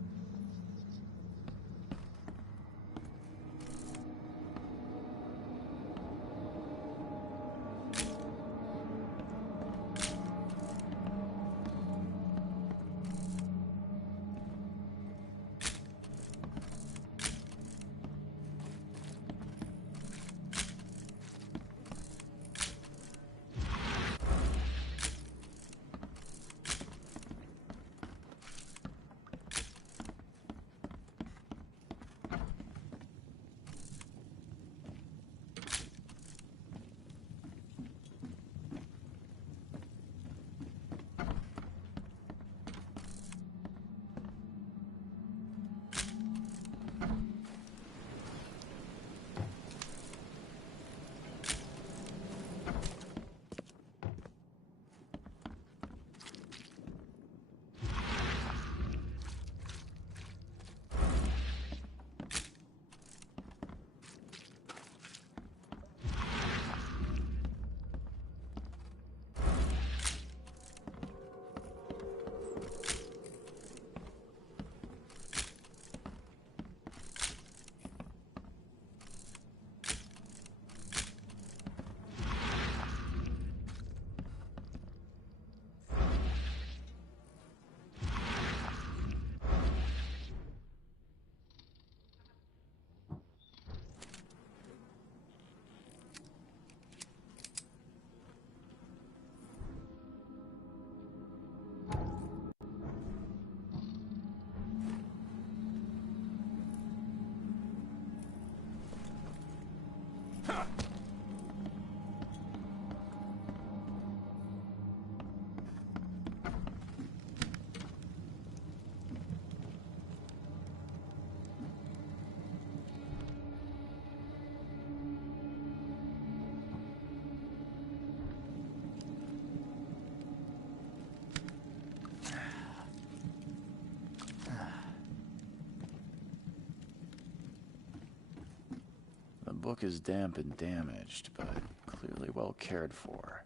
The book is damp and damaged, but clearly well cared for.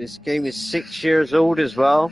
This game is 6 years old as well.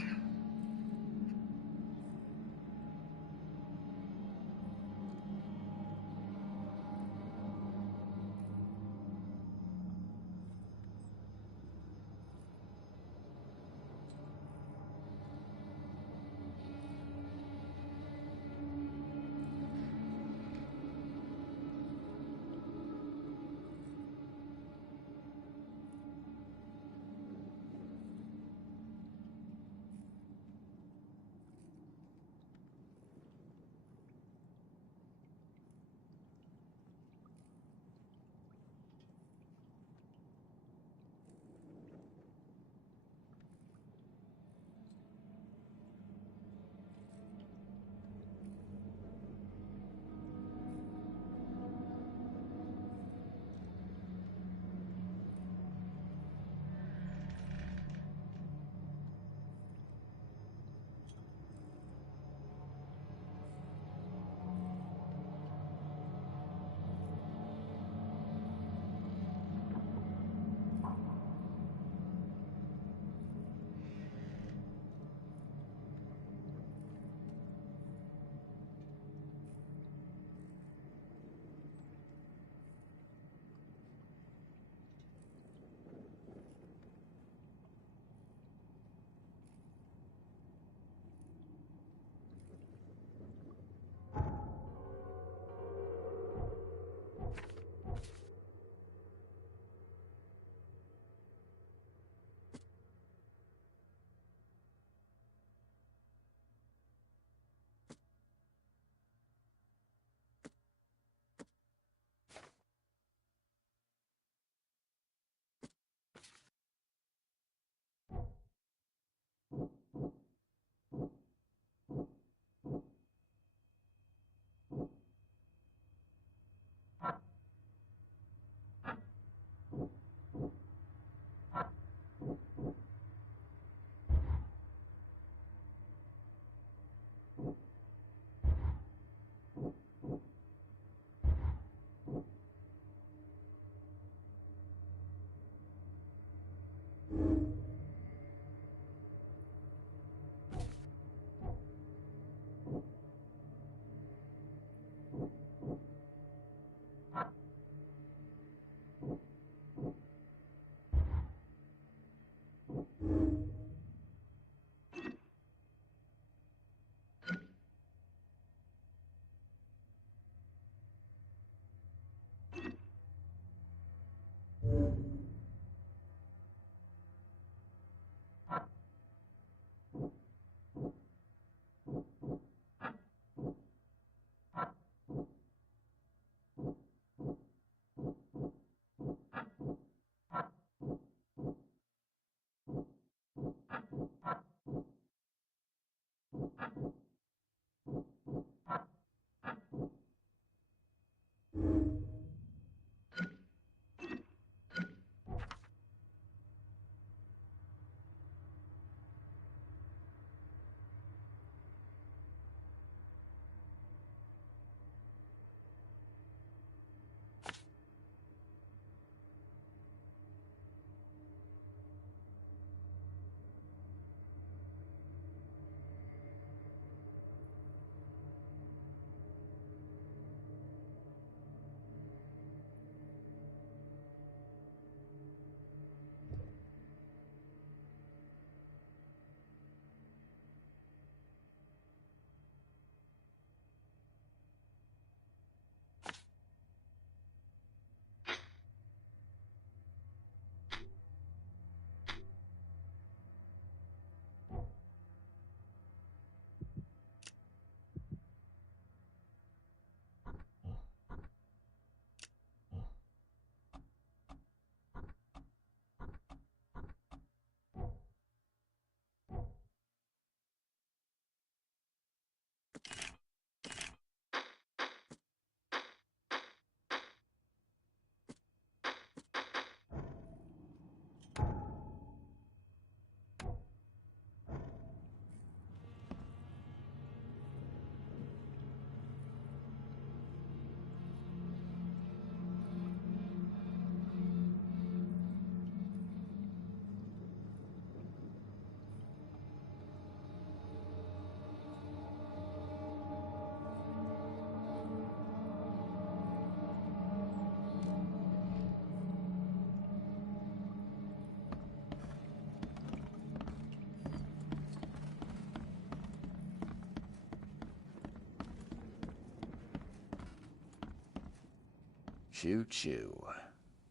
Choo choo.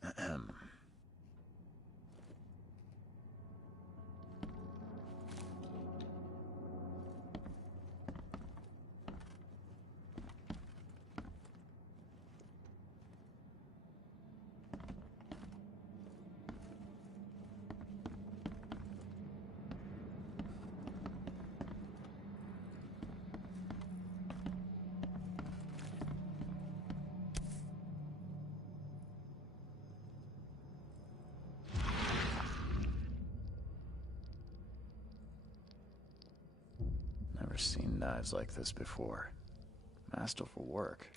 Ahem. Never seen knives like this before. Masterful work.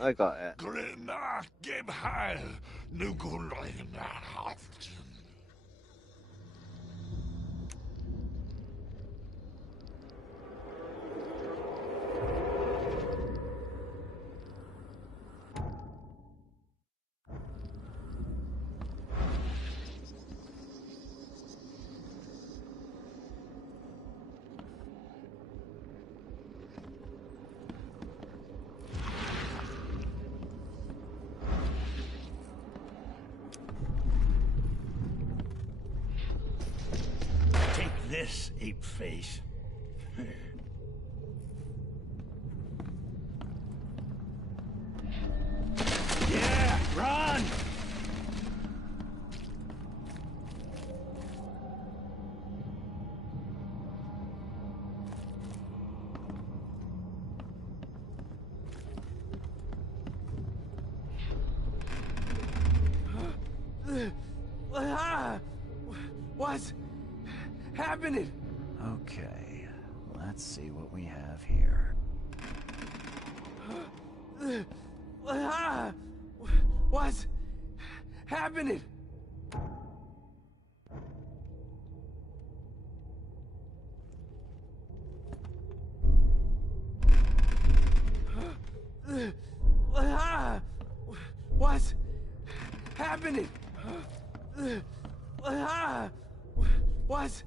I got it. Take this, ape face. Yeah, run! What's happening? Okay, let's see what we have here. What's happening? What's happening? What's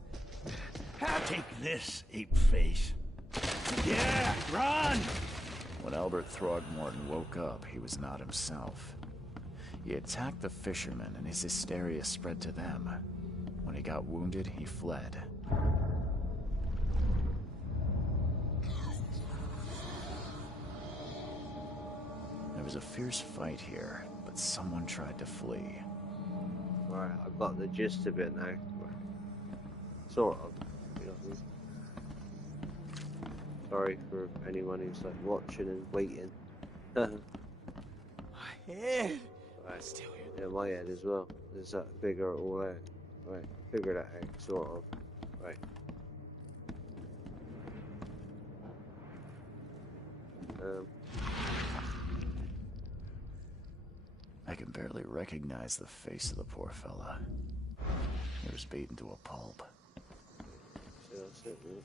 happening? Take this, ape face. Yeah, run! When Albert Throgmorton woke up, he was not himself. He attacked the fishermen, and his hysteria spread to them. When he got wounded, he fled. There was a fierce fight here, but someone tried to flee. Right, I've got the gist of it now. Right. Sort of. You know what I mean? Sorry for anyone who's like watching and waiting. My head. Right. Still here. Yeah, my head as well. There's that figure it all out. Right, figure that out, sort of. Right. I can barely recognize the face of the poor fella. He was beaten to a pulp. So that's it, really.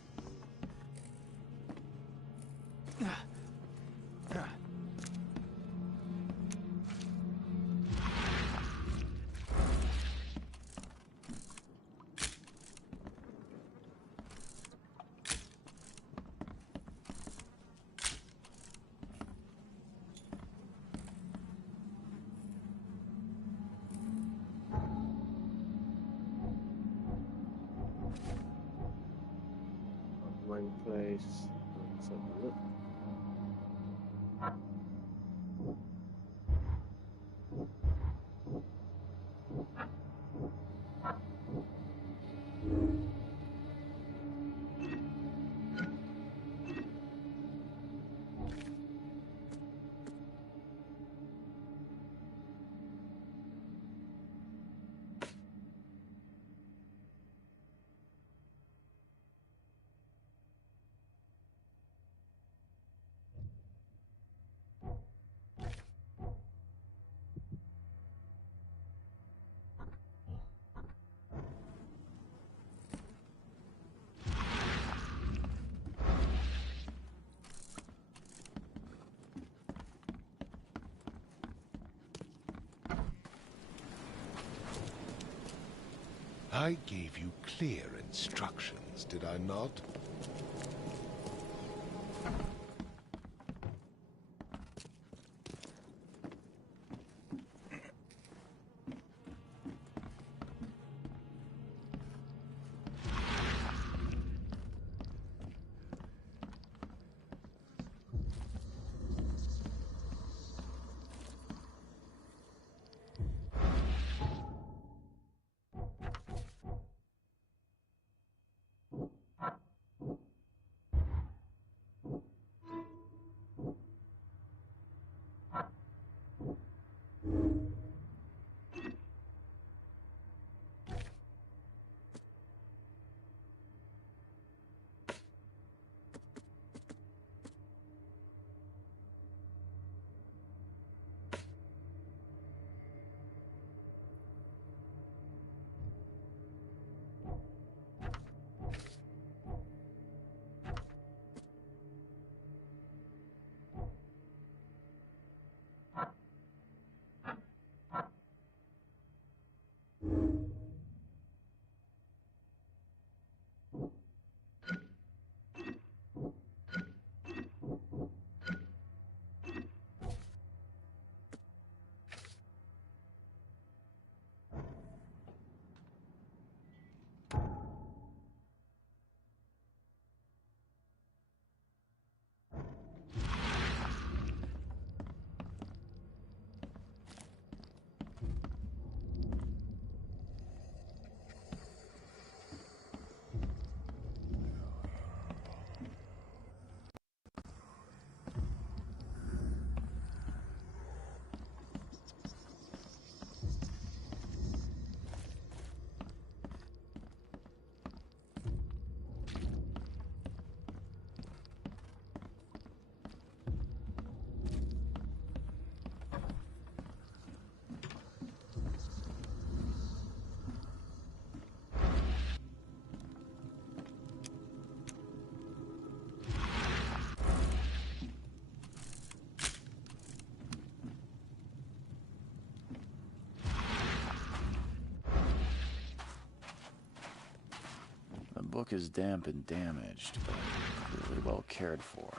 One place. Let's have a look. I gave you clear instructions, did I not? The book is damp and damaged, but clearly well cared for.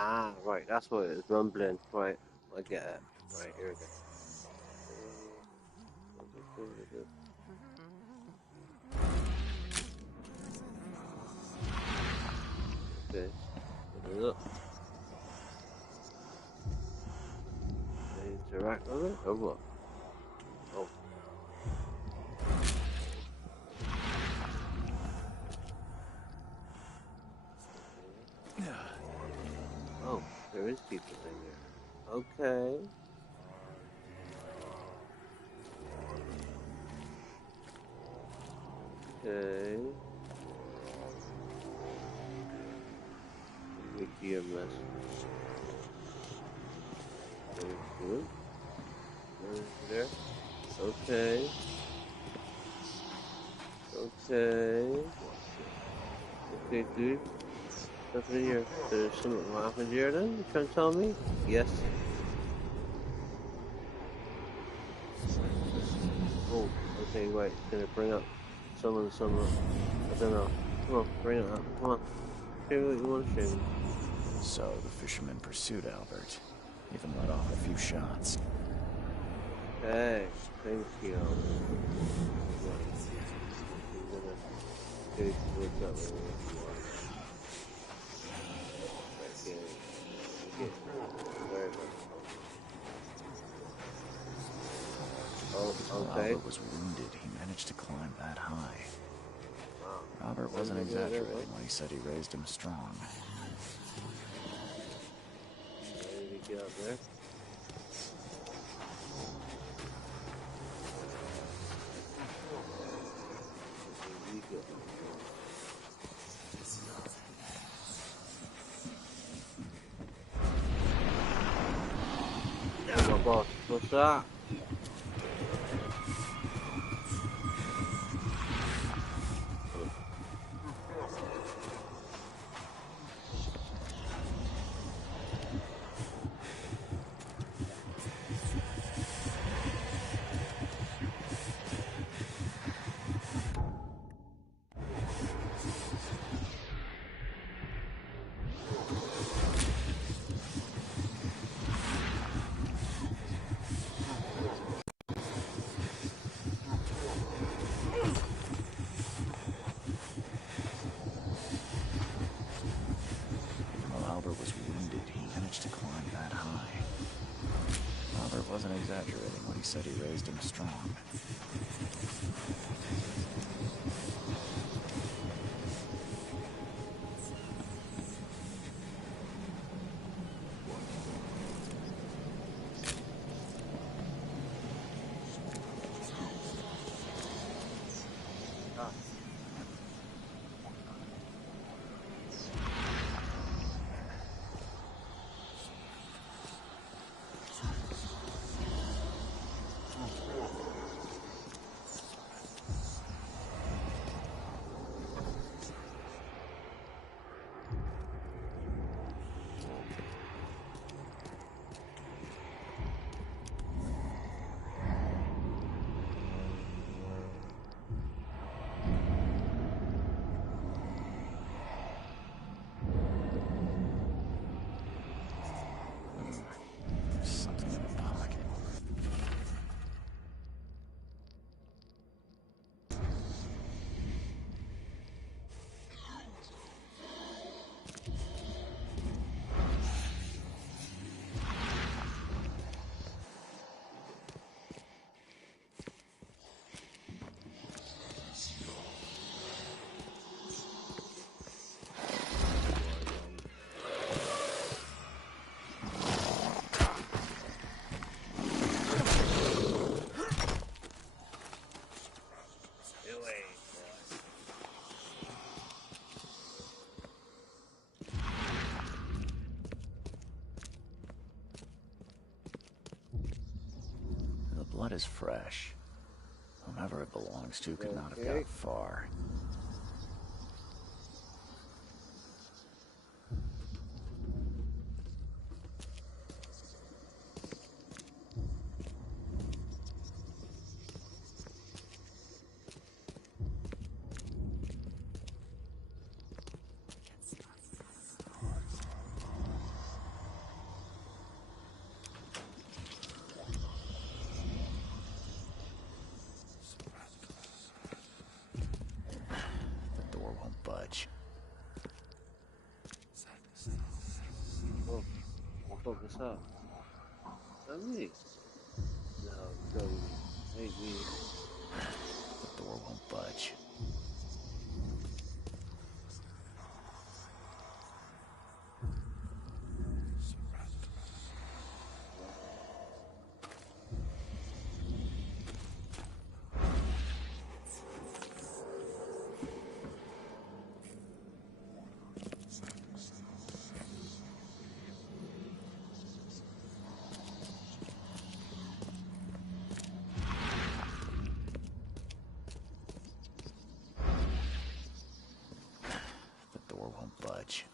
Ah, right, that's what it is, rumbling. Right, I get it. Right, here we go. Okay, look. Interact with it, or what? Oh. Oh, there is people in there. Okay. Okay. We EMS. Good. There. Okay. Okay. Okay, dude. Nothing here. There's something happened here then? You trying to tell me? Yes. Oh, okay, wait. Can it bring up someone? I don't know. Come on, bring it up. Come on. Show me what you want to show me. So the fisherman pursued Albert, even let off a few shots. Hey, thank you. I'm gonna go towards that one. While Okay. Albert was wounded, he managed to climb that high. Wow. Albert wasn't exaggerating when he said he raised him strong. Ready to get up there? Oh my boss, what's that? While Albert was wounded, he managed to climb that high. Albert wasn't exaggerating when he said he raised him strong. Something in the pocket. The blood is fresh. Whomever it belongs to could not have got far. The door won't budge. Oh, what the fuck is that? Is that me? No, no, ain't me. The door won't budge. won't budge.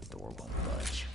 The door won't budge.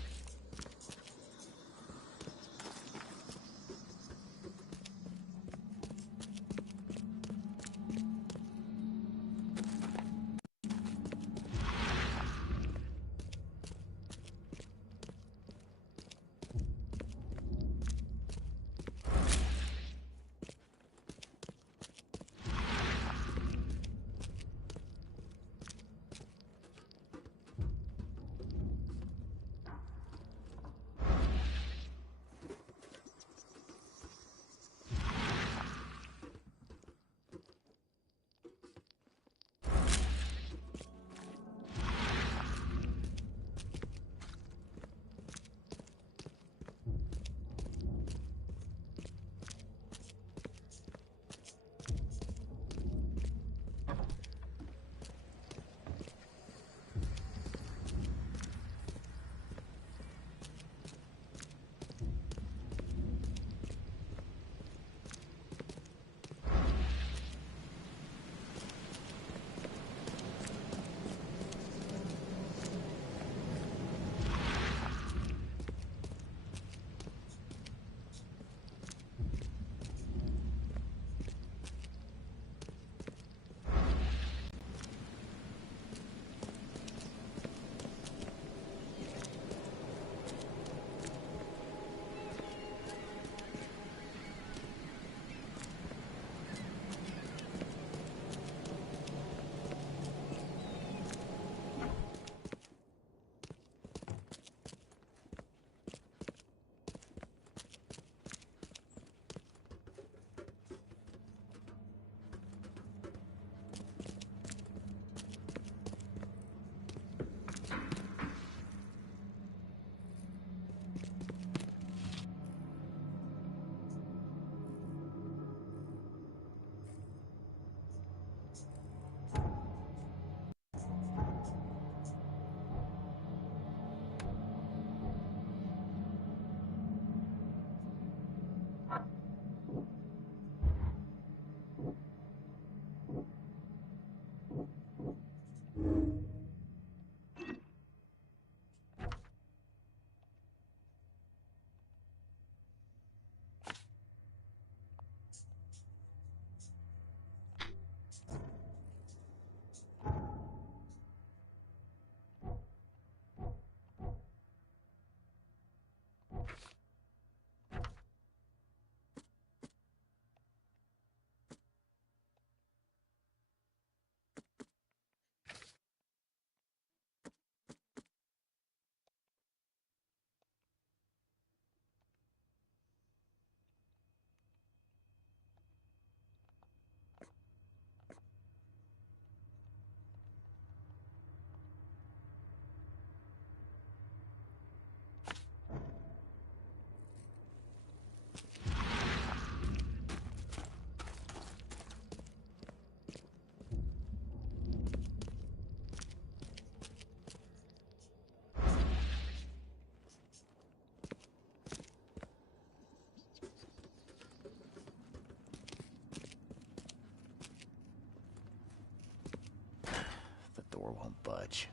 The door won't budge.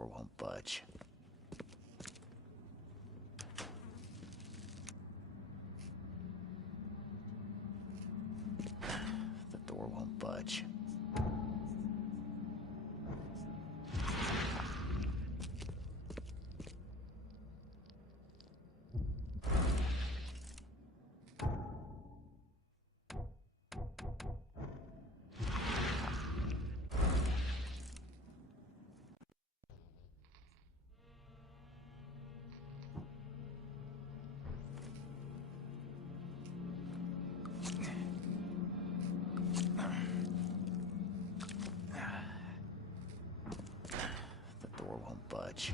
door won't budge. The door won't budge. The door won't budge.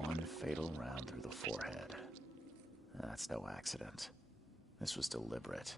One fatal round through the forehead. That's no accident. This was deliberate.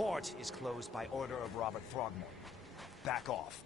port is closed by order of Robert Throgmorton. Back off.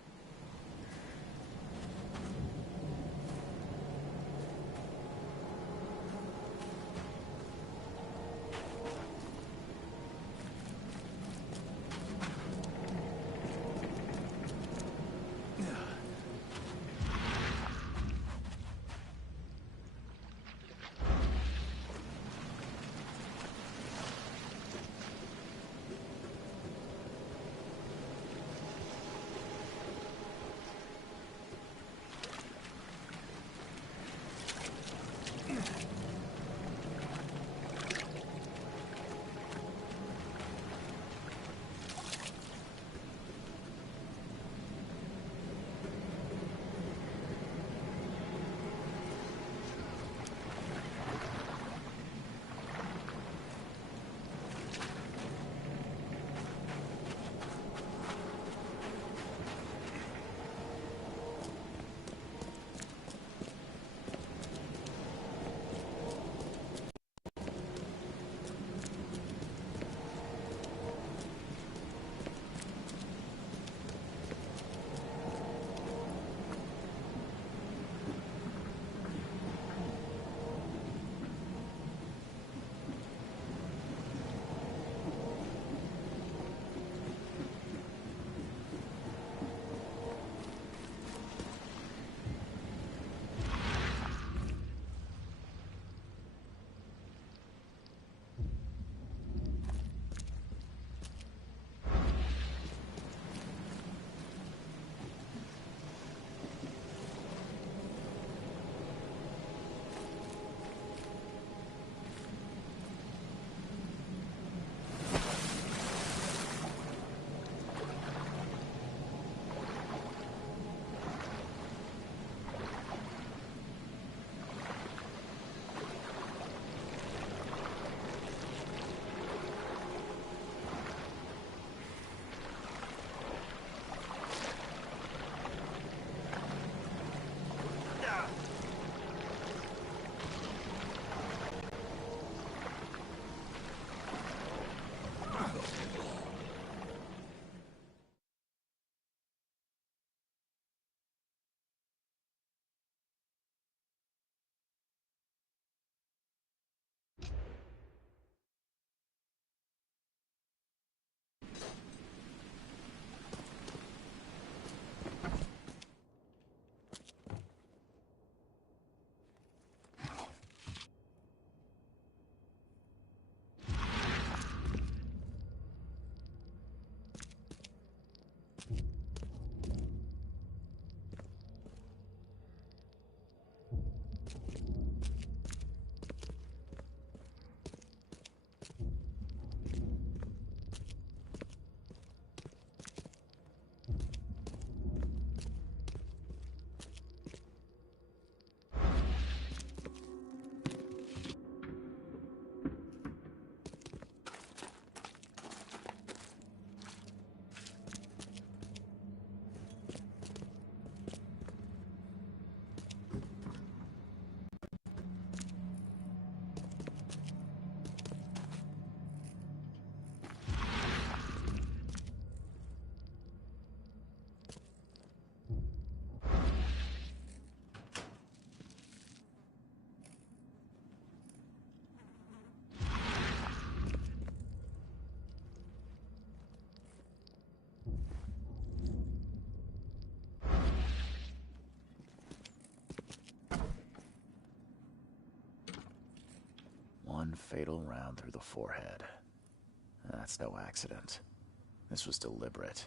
One fatal round through the forehead. That's no accident. This was deliberate.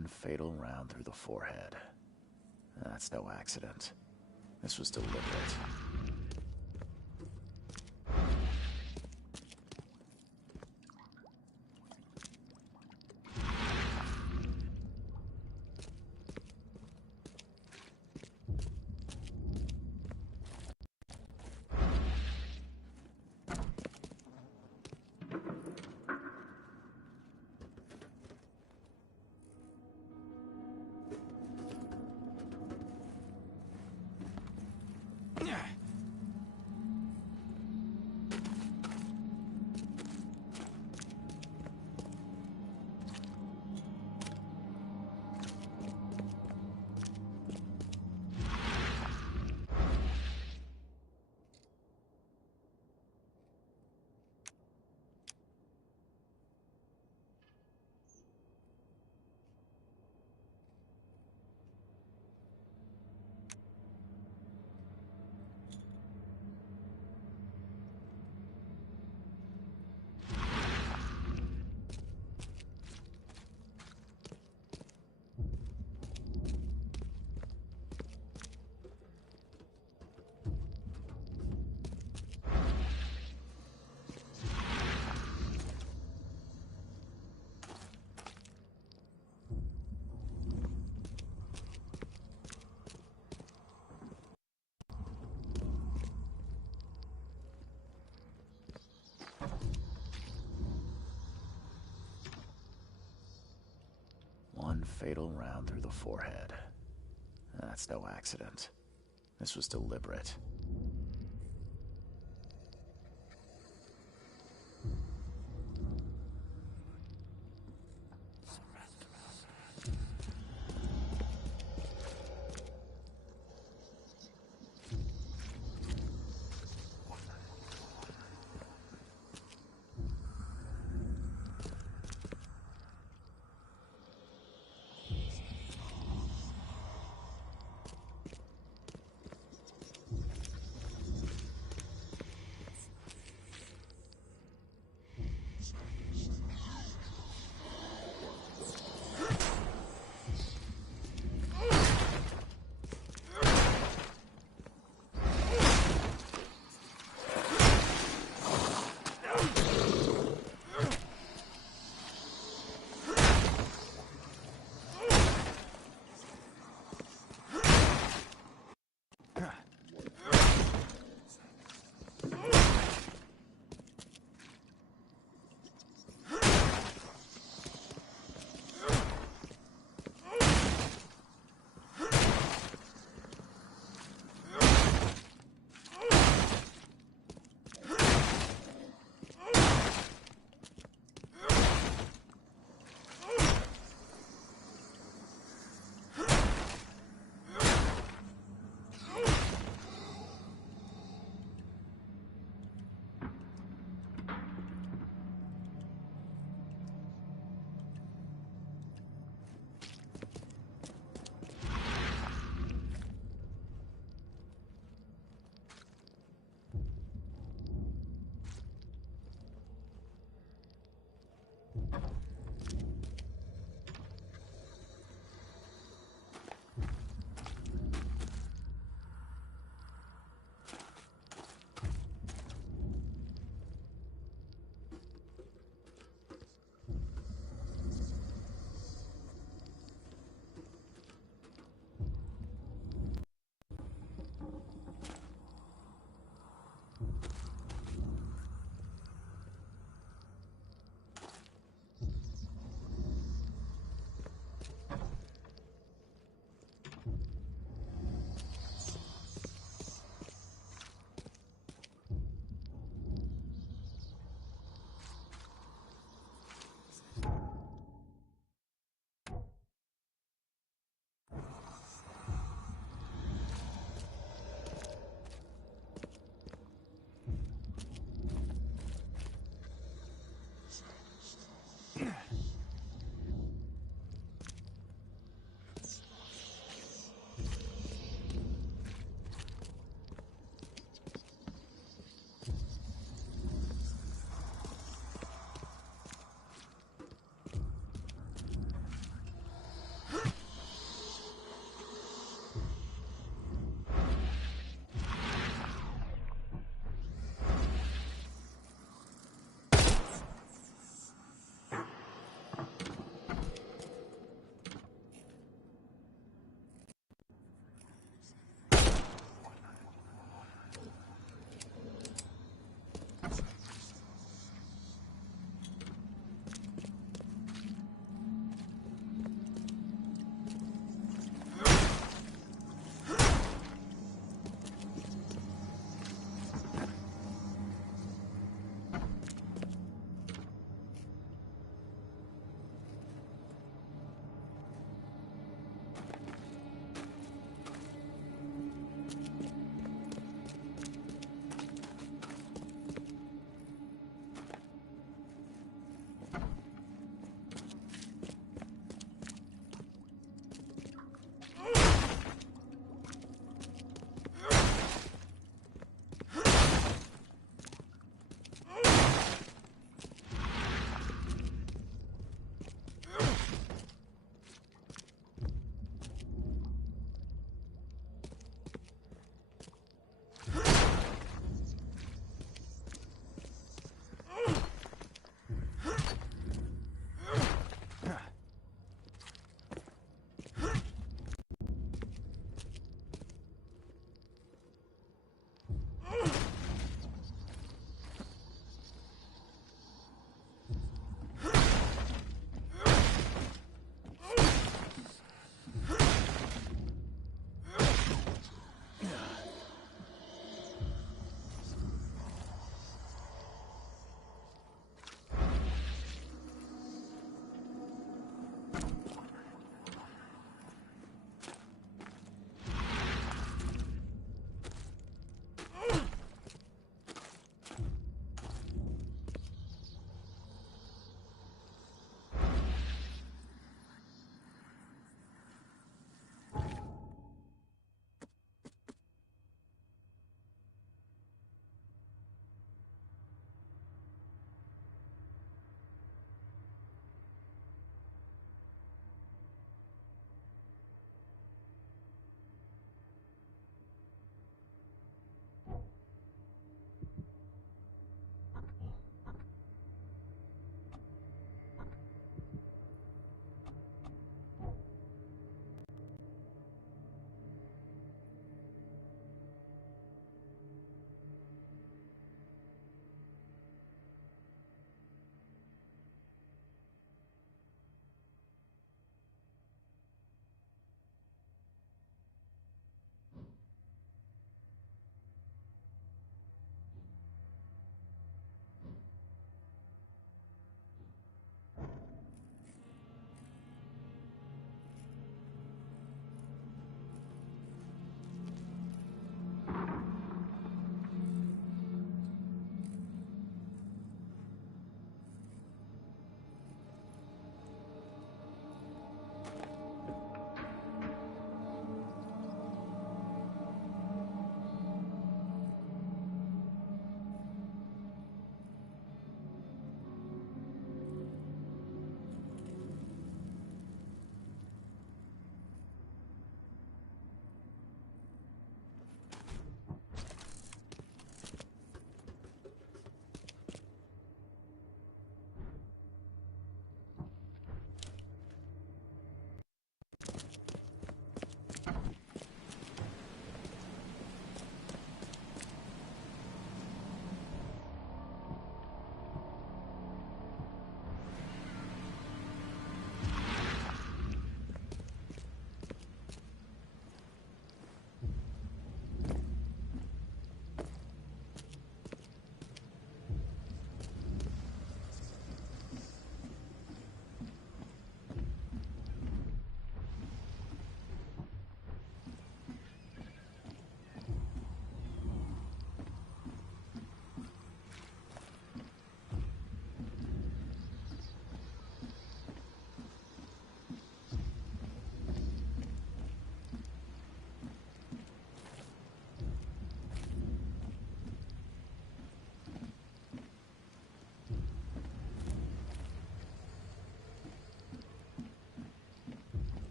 One fatal round through the forehead. That's no accident. This was deliberate. One fatal round through the forehead. That's no accident. This was deliberate.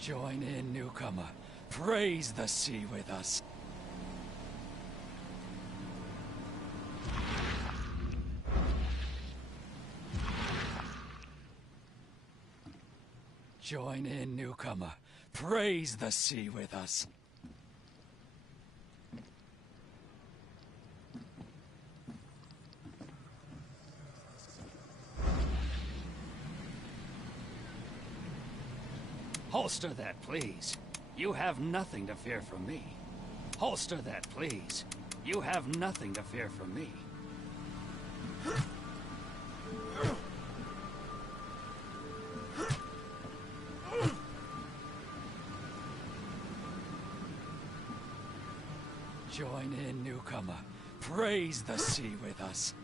Join in, newcomer. Praise the sea with us. Join in, newcomer. Praise the sea with us. Holster that, please. You have nothing to fear from me. Holster that, please. You have nothing to fear from me. Join in, newcomer. Praise the sea with us.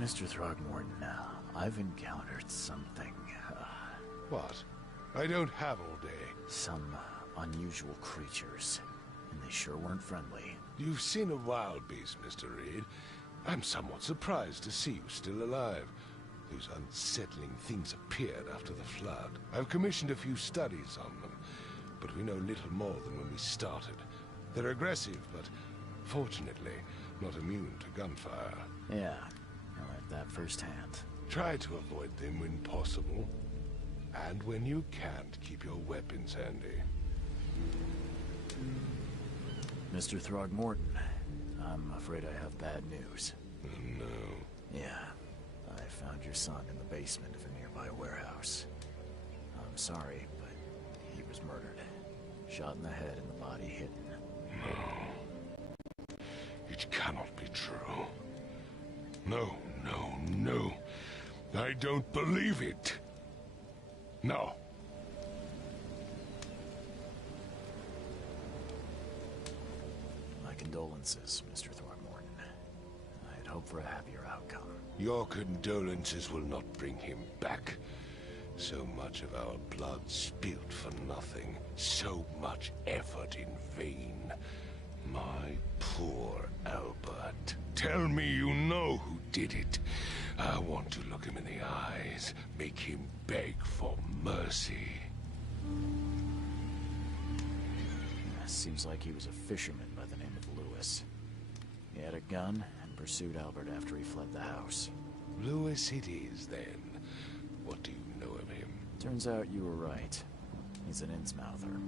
Mr. Throgmorton, I've encountered something. What? I don't have all day. Some unusual creatures, and they sure weren't friendly. You've seen a wild beast, Mr. Reed. I'm somewhat surprised to see you still alive. Those unsettling things appeared after the flood. I've commissioned a few studies on them, but we know little more than when we started. They're aggressive, but fortunately not immune to gunfire. Yeah, I learned that firsthand. Try to avoid them when possible. And when you can't, keep your weapons handy. Mr. Throgmorton, I'm afraid I have bad news. No. Yeah, I found your son in the basement of a nearby warehouse. I'm sorry, but he was murdered. Shot in the head and the body hidden. No. It cannot be true. No, no, no. I don't believe it. No. My condolences, Mr. Throckmorton. I had hoped for a happier outcome. Your condolences will not bring him back. So much of our blood spilled for nothing. So much effort in vain. My poor Albert. Tell me you know who did it. I want to look him in the eyes, make him beg for mercy. Seems like he was a fisherman by the name of Lewis. He had a gun and pursued Albert after he fled the house. Lewis it is, then. What do you know of him? Turns out you were right. He's an Innsmouther.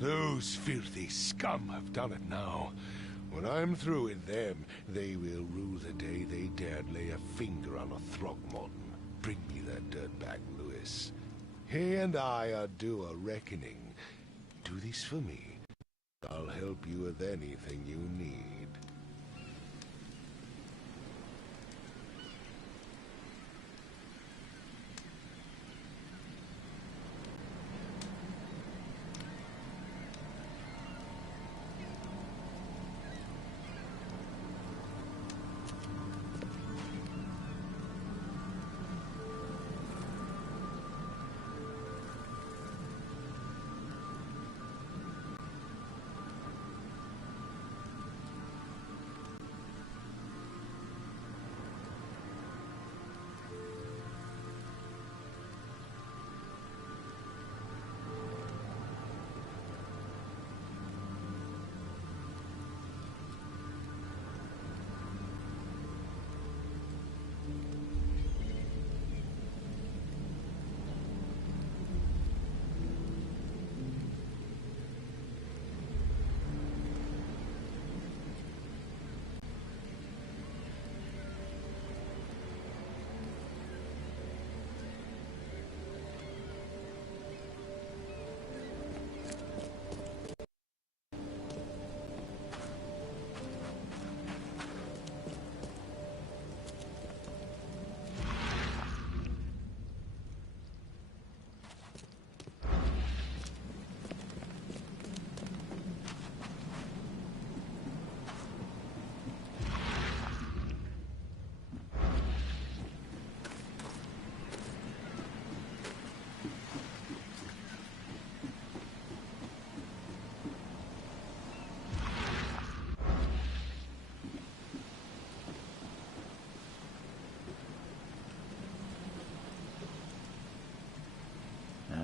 Those filthy scum have done it now. When I'm through with them, they will rue the day they dared lay a finger on a Throckmorton. Bring me that dirtbag, Lewis. He and I are due a reckoning. Do this for me. I'll help you with anything you need.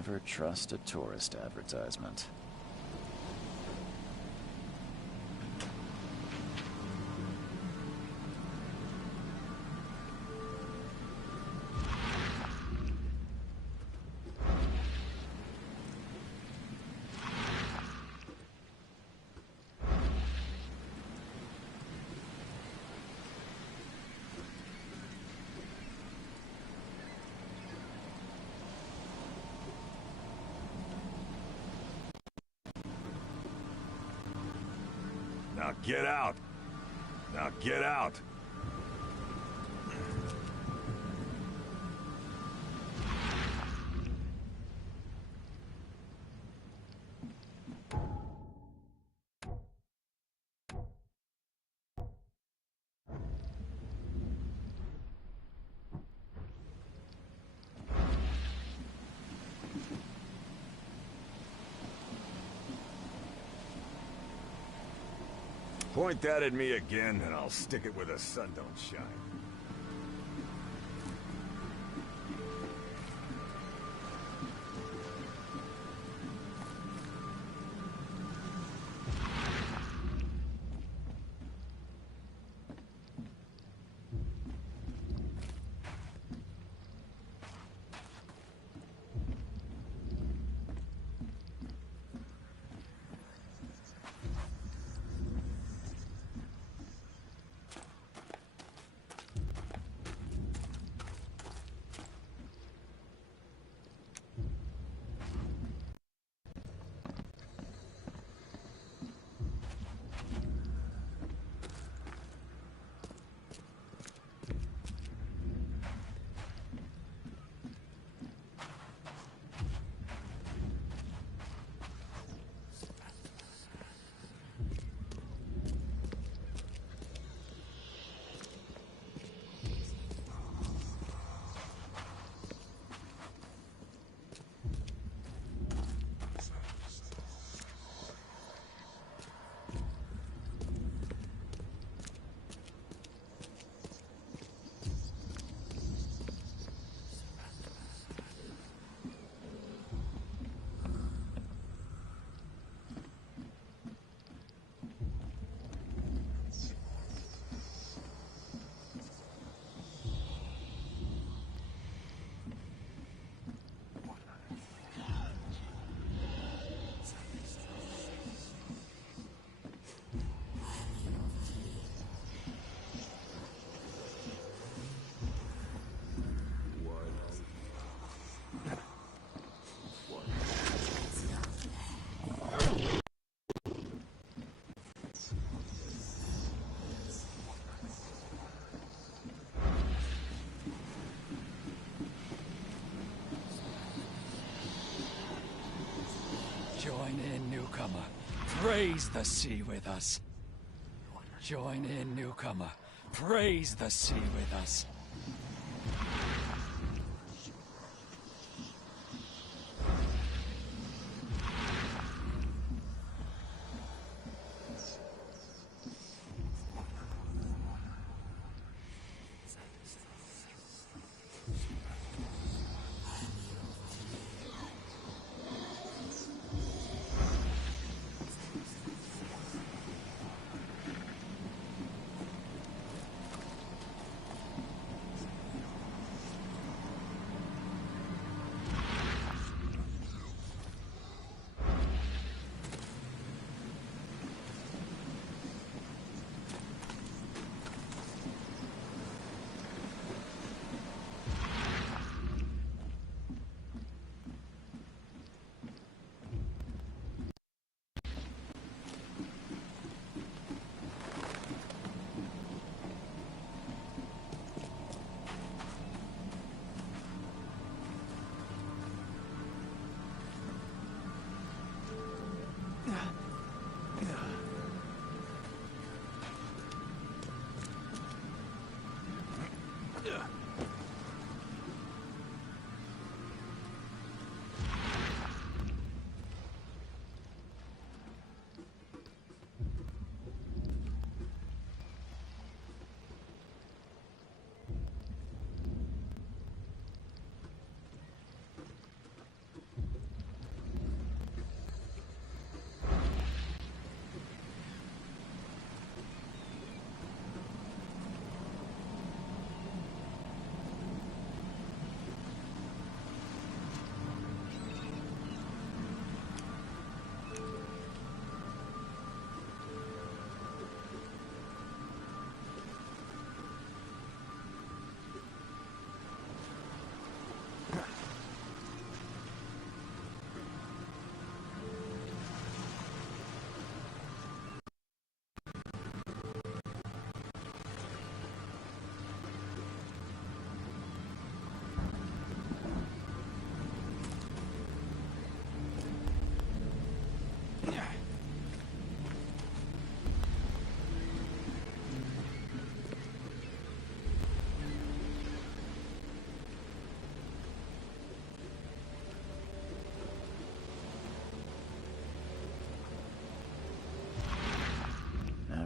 Never trust a tourist advertisement. Now get out! Now get out! Point that at me again, and I'll stick it where the sun don't shine. newcomer. Praise the sea with us. Join in, newcomer. Praise the sea with us.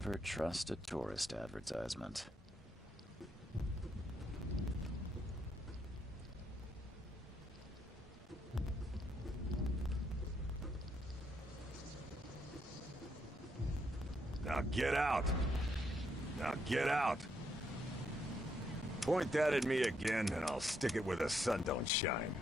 Never trust a tourist advertisement. Now get out! Now get out! Point that at me again, and I'll stick it where the sun don't shine.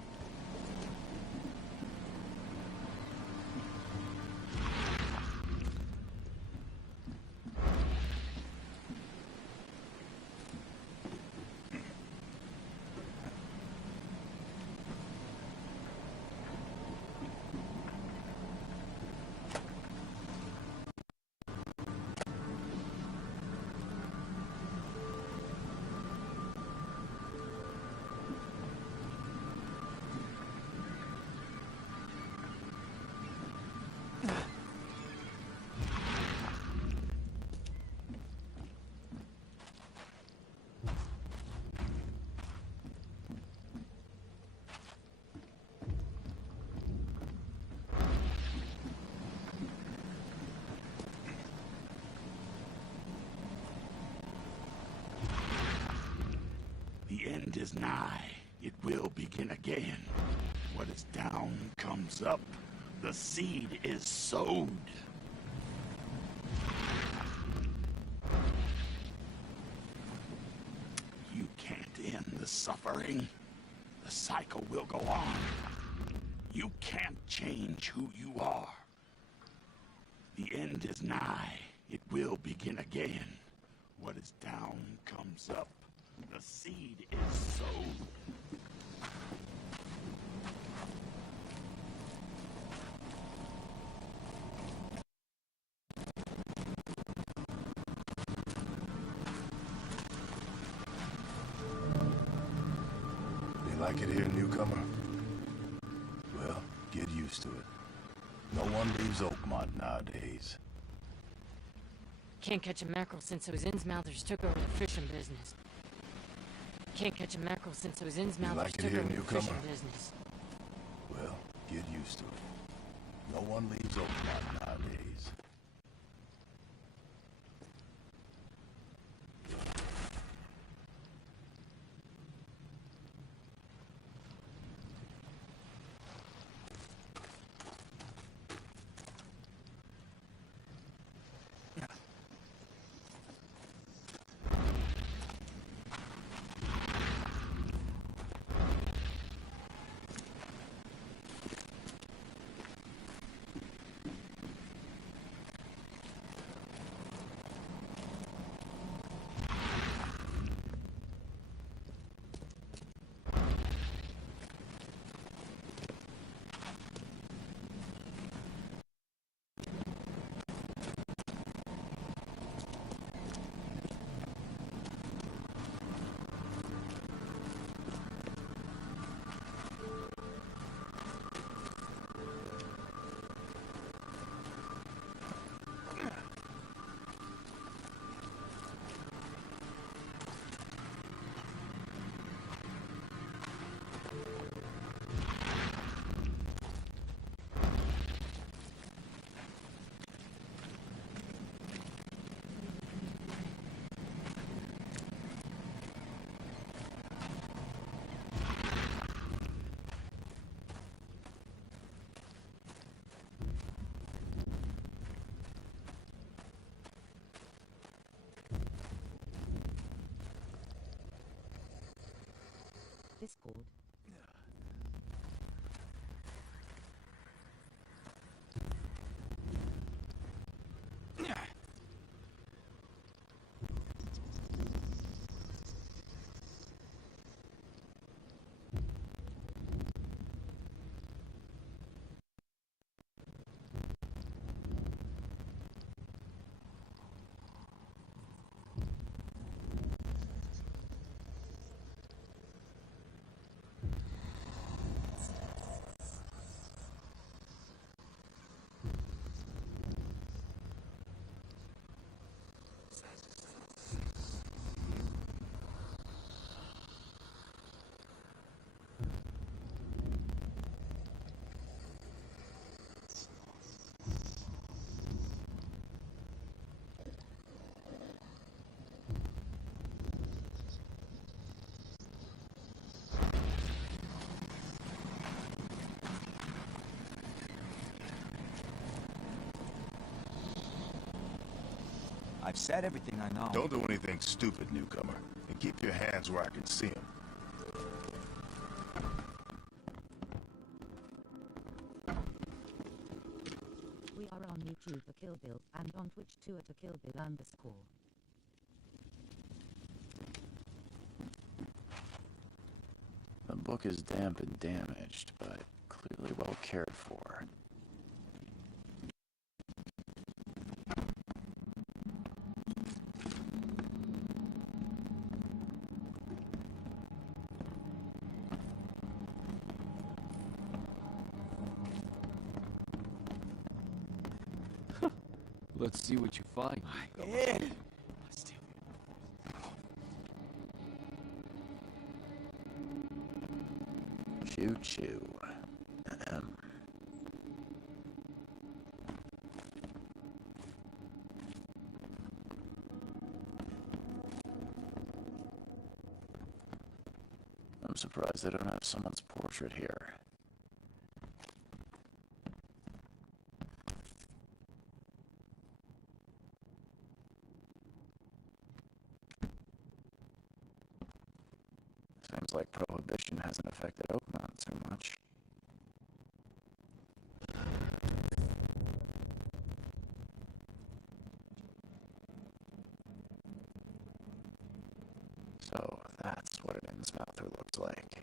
The end is nigh. It will begin again. What is down comes up. The seed is sowed. You can't end the suffering. The cycle will go on. You can't change who you are. The end is nigh. It will begin again. What is down comes up. The seed is sowed. You like it here, newcomer? Well, get used to it. No one leaves Oakmont nowadays. Can't catch a mackerel since those Innsmouthers took over the fishing business. Can't catch a mackerel since those Innsmouthers like it took here, over the newcomer? fishing business. Well, get used to it. No one leaves Oakmont nowadays. Discord. I've said everything I know. Don't do anything stupid, newcomer. And keep your hands where I can see them. We are on YouTube for Kill Bill and on Twitch too at @KillBill_. The book is damp and damaged, but clearly well cared for. Let's see what you find. Yeah. Choo choo. I'm surprised they don't have someone's portrait here. Seems like Prohibition hasn't affected Oakmont too much. So that's what an Innsmouther looks like.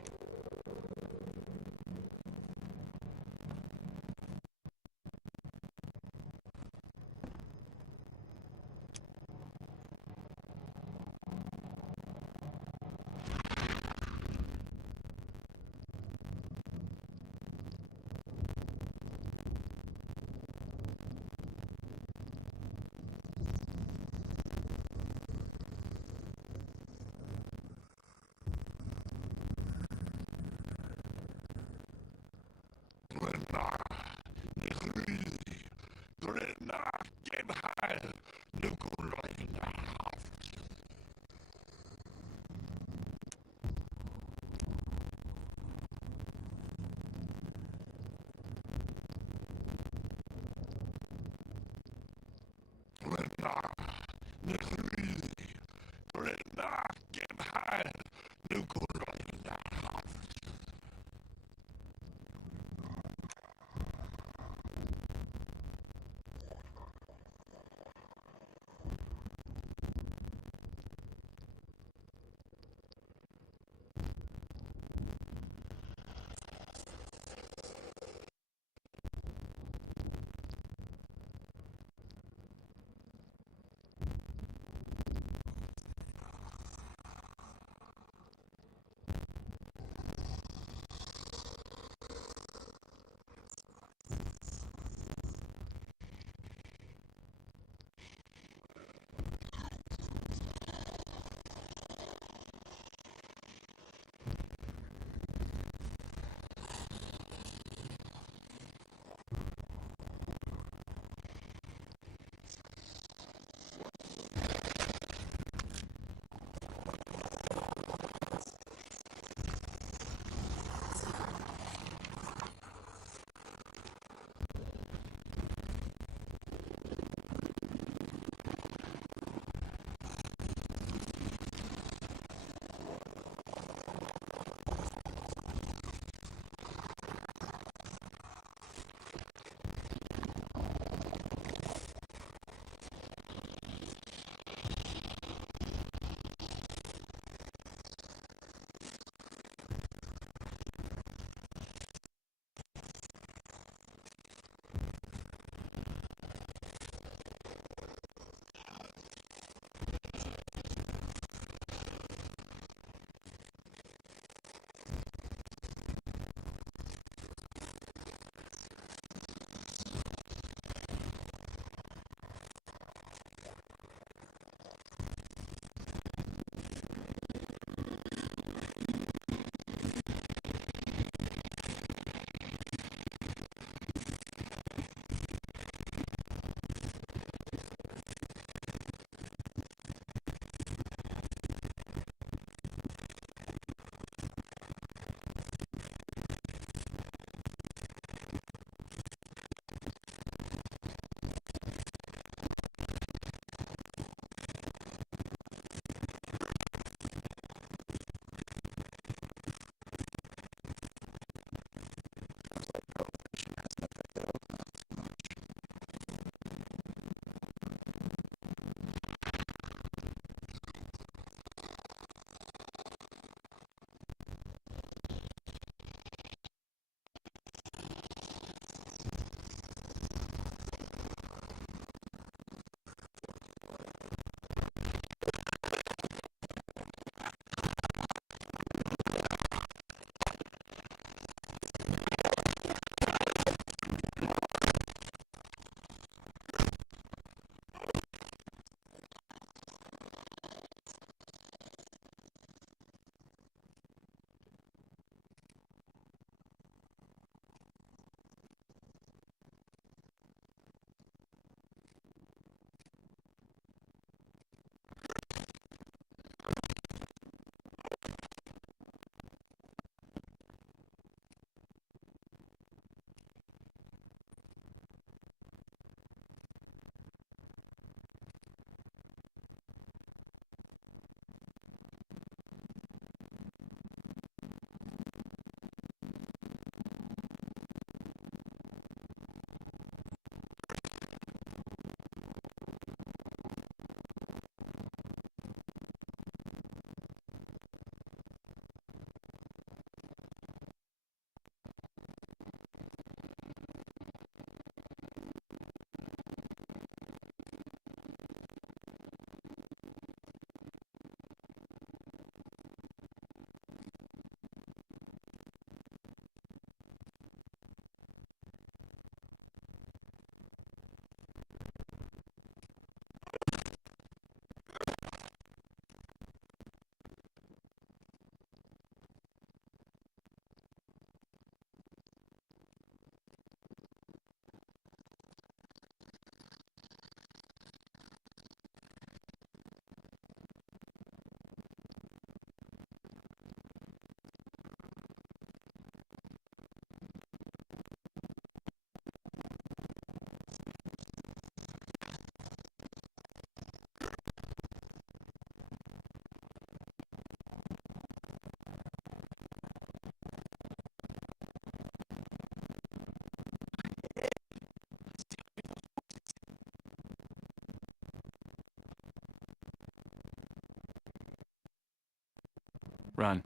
Run.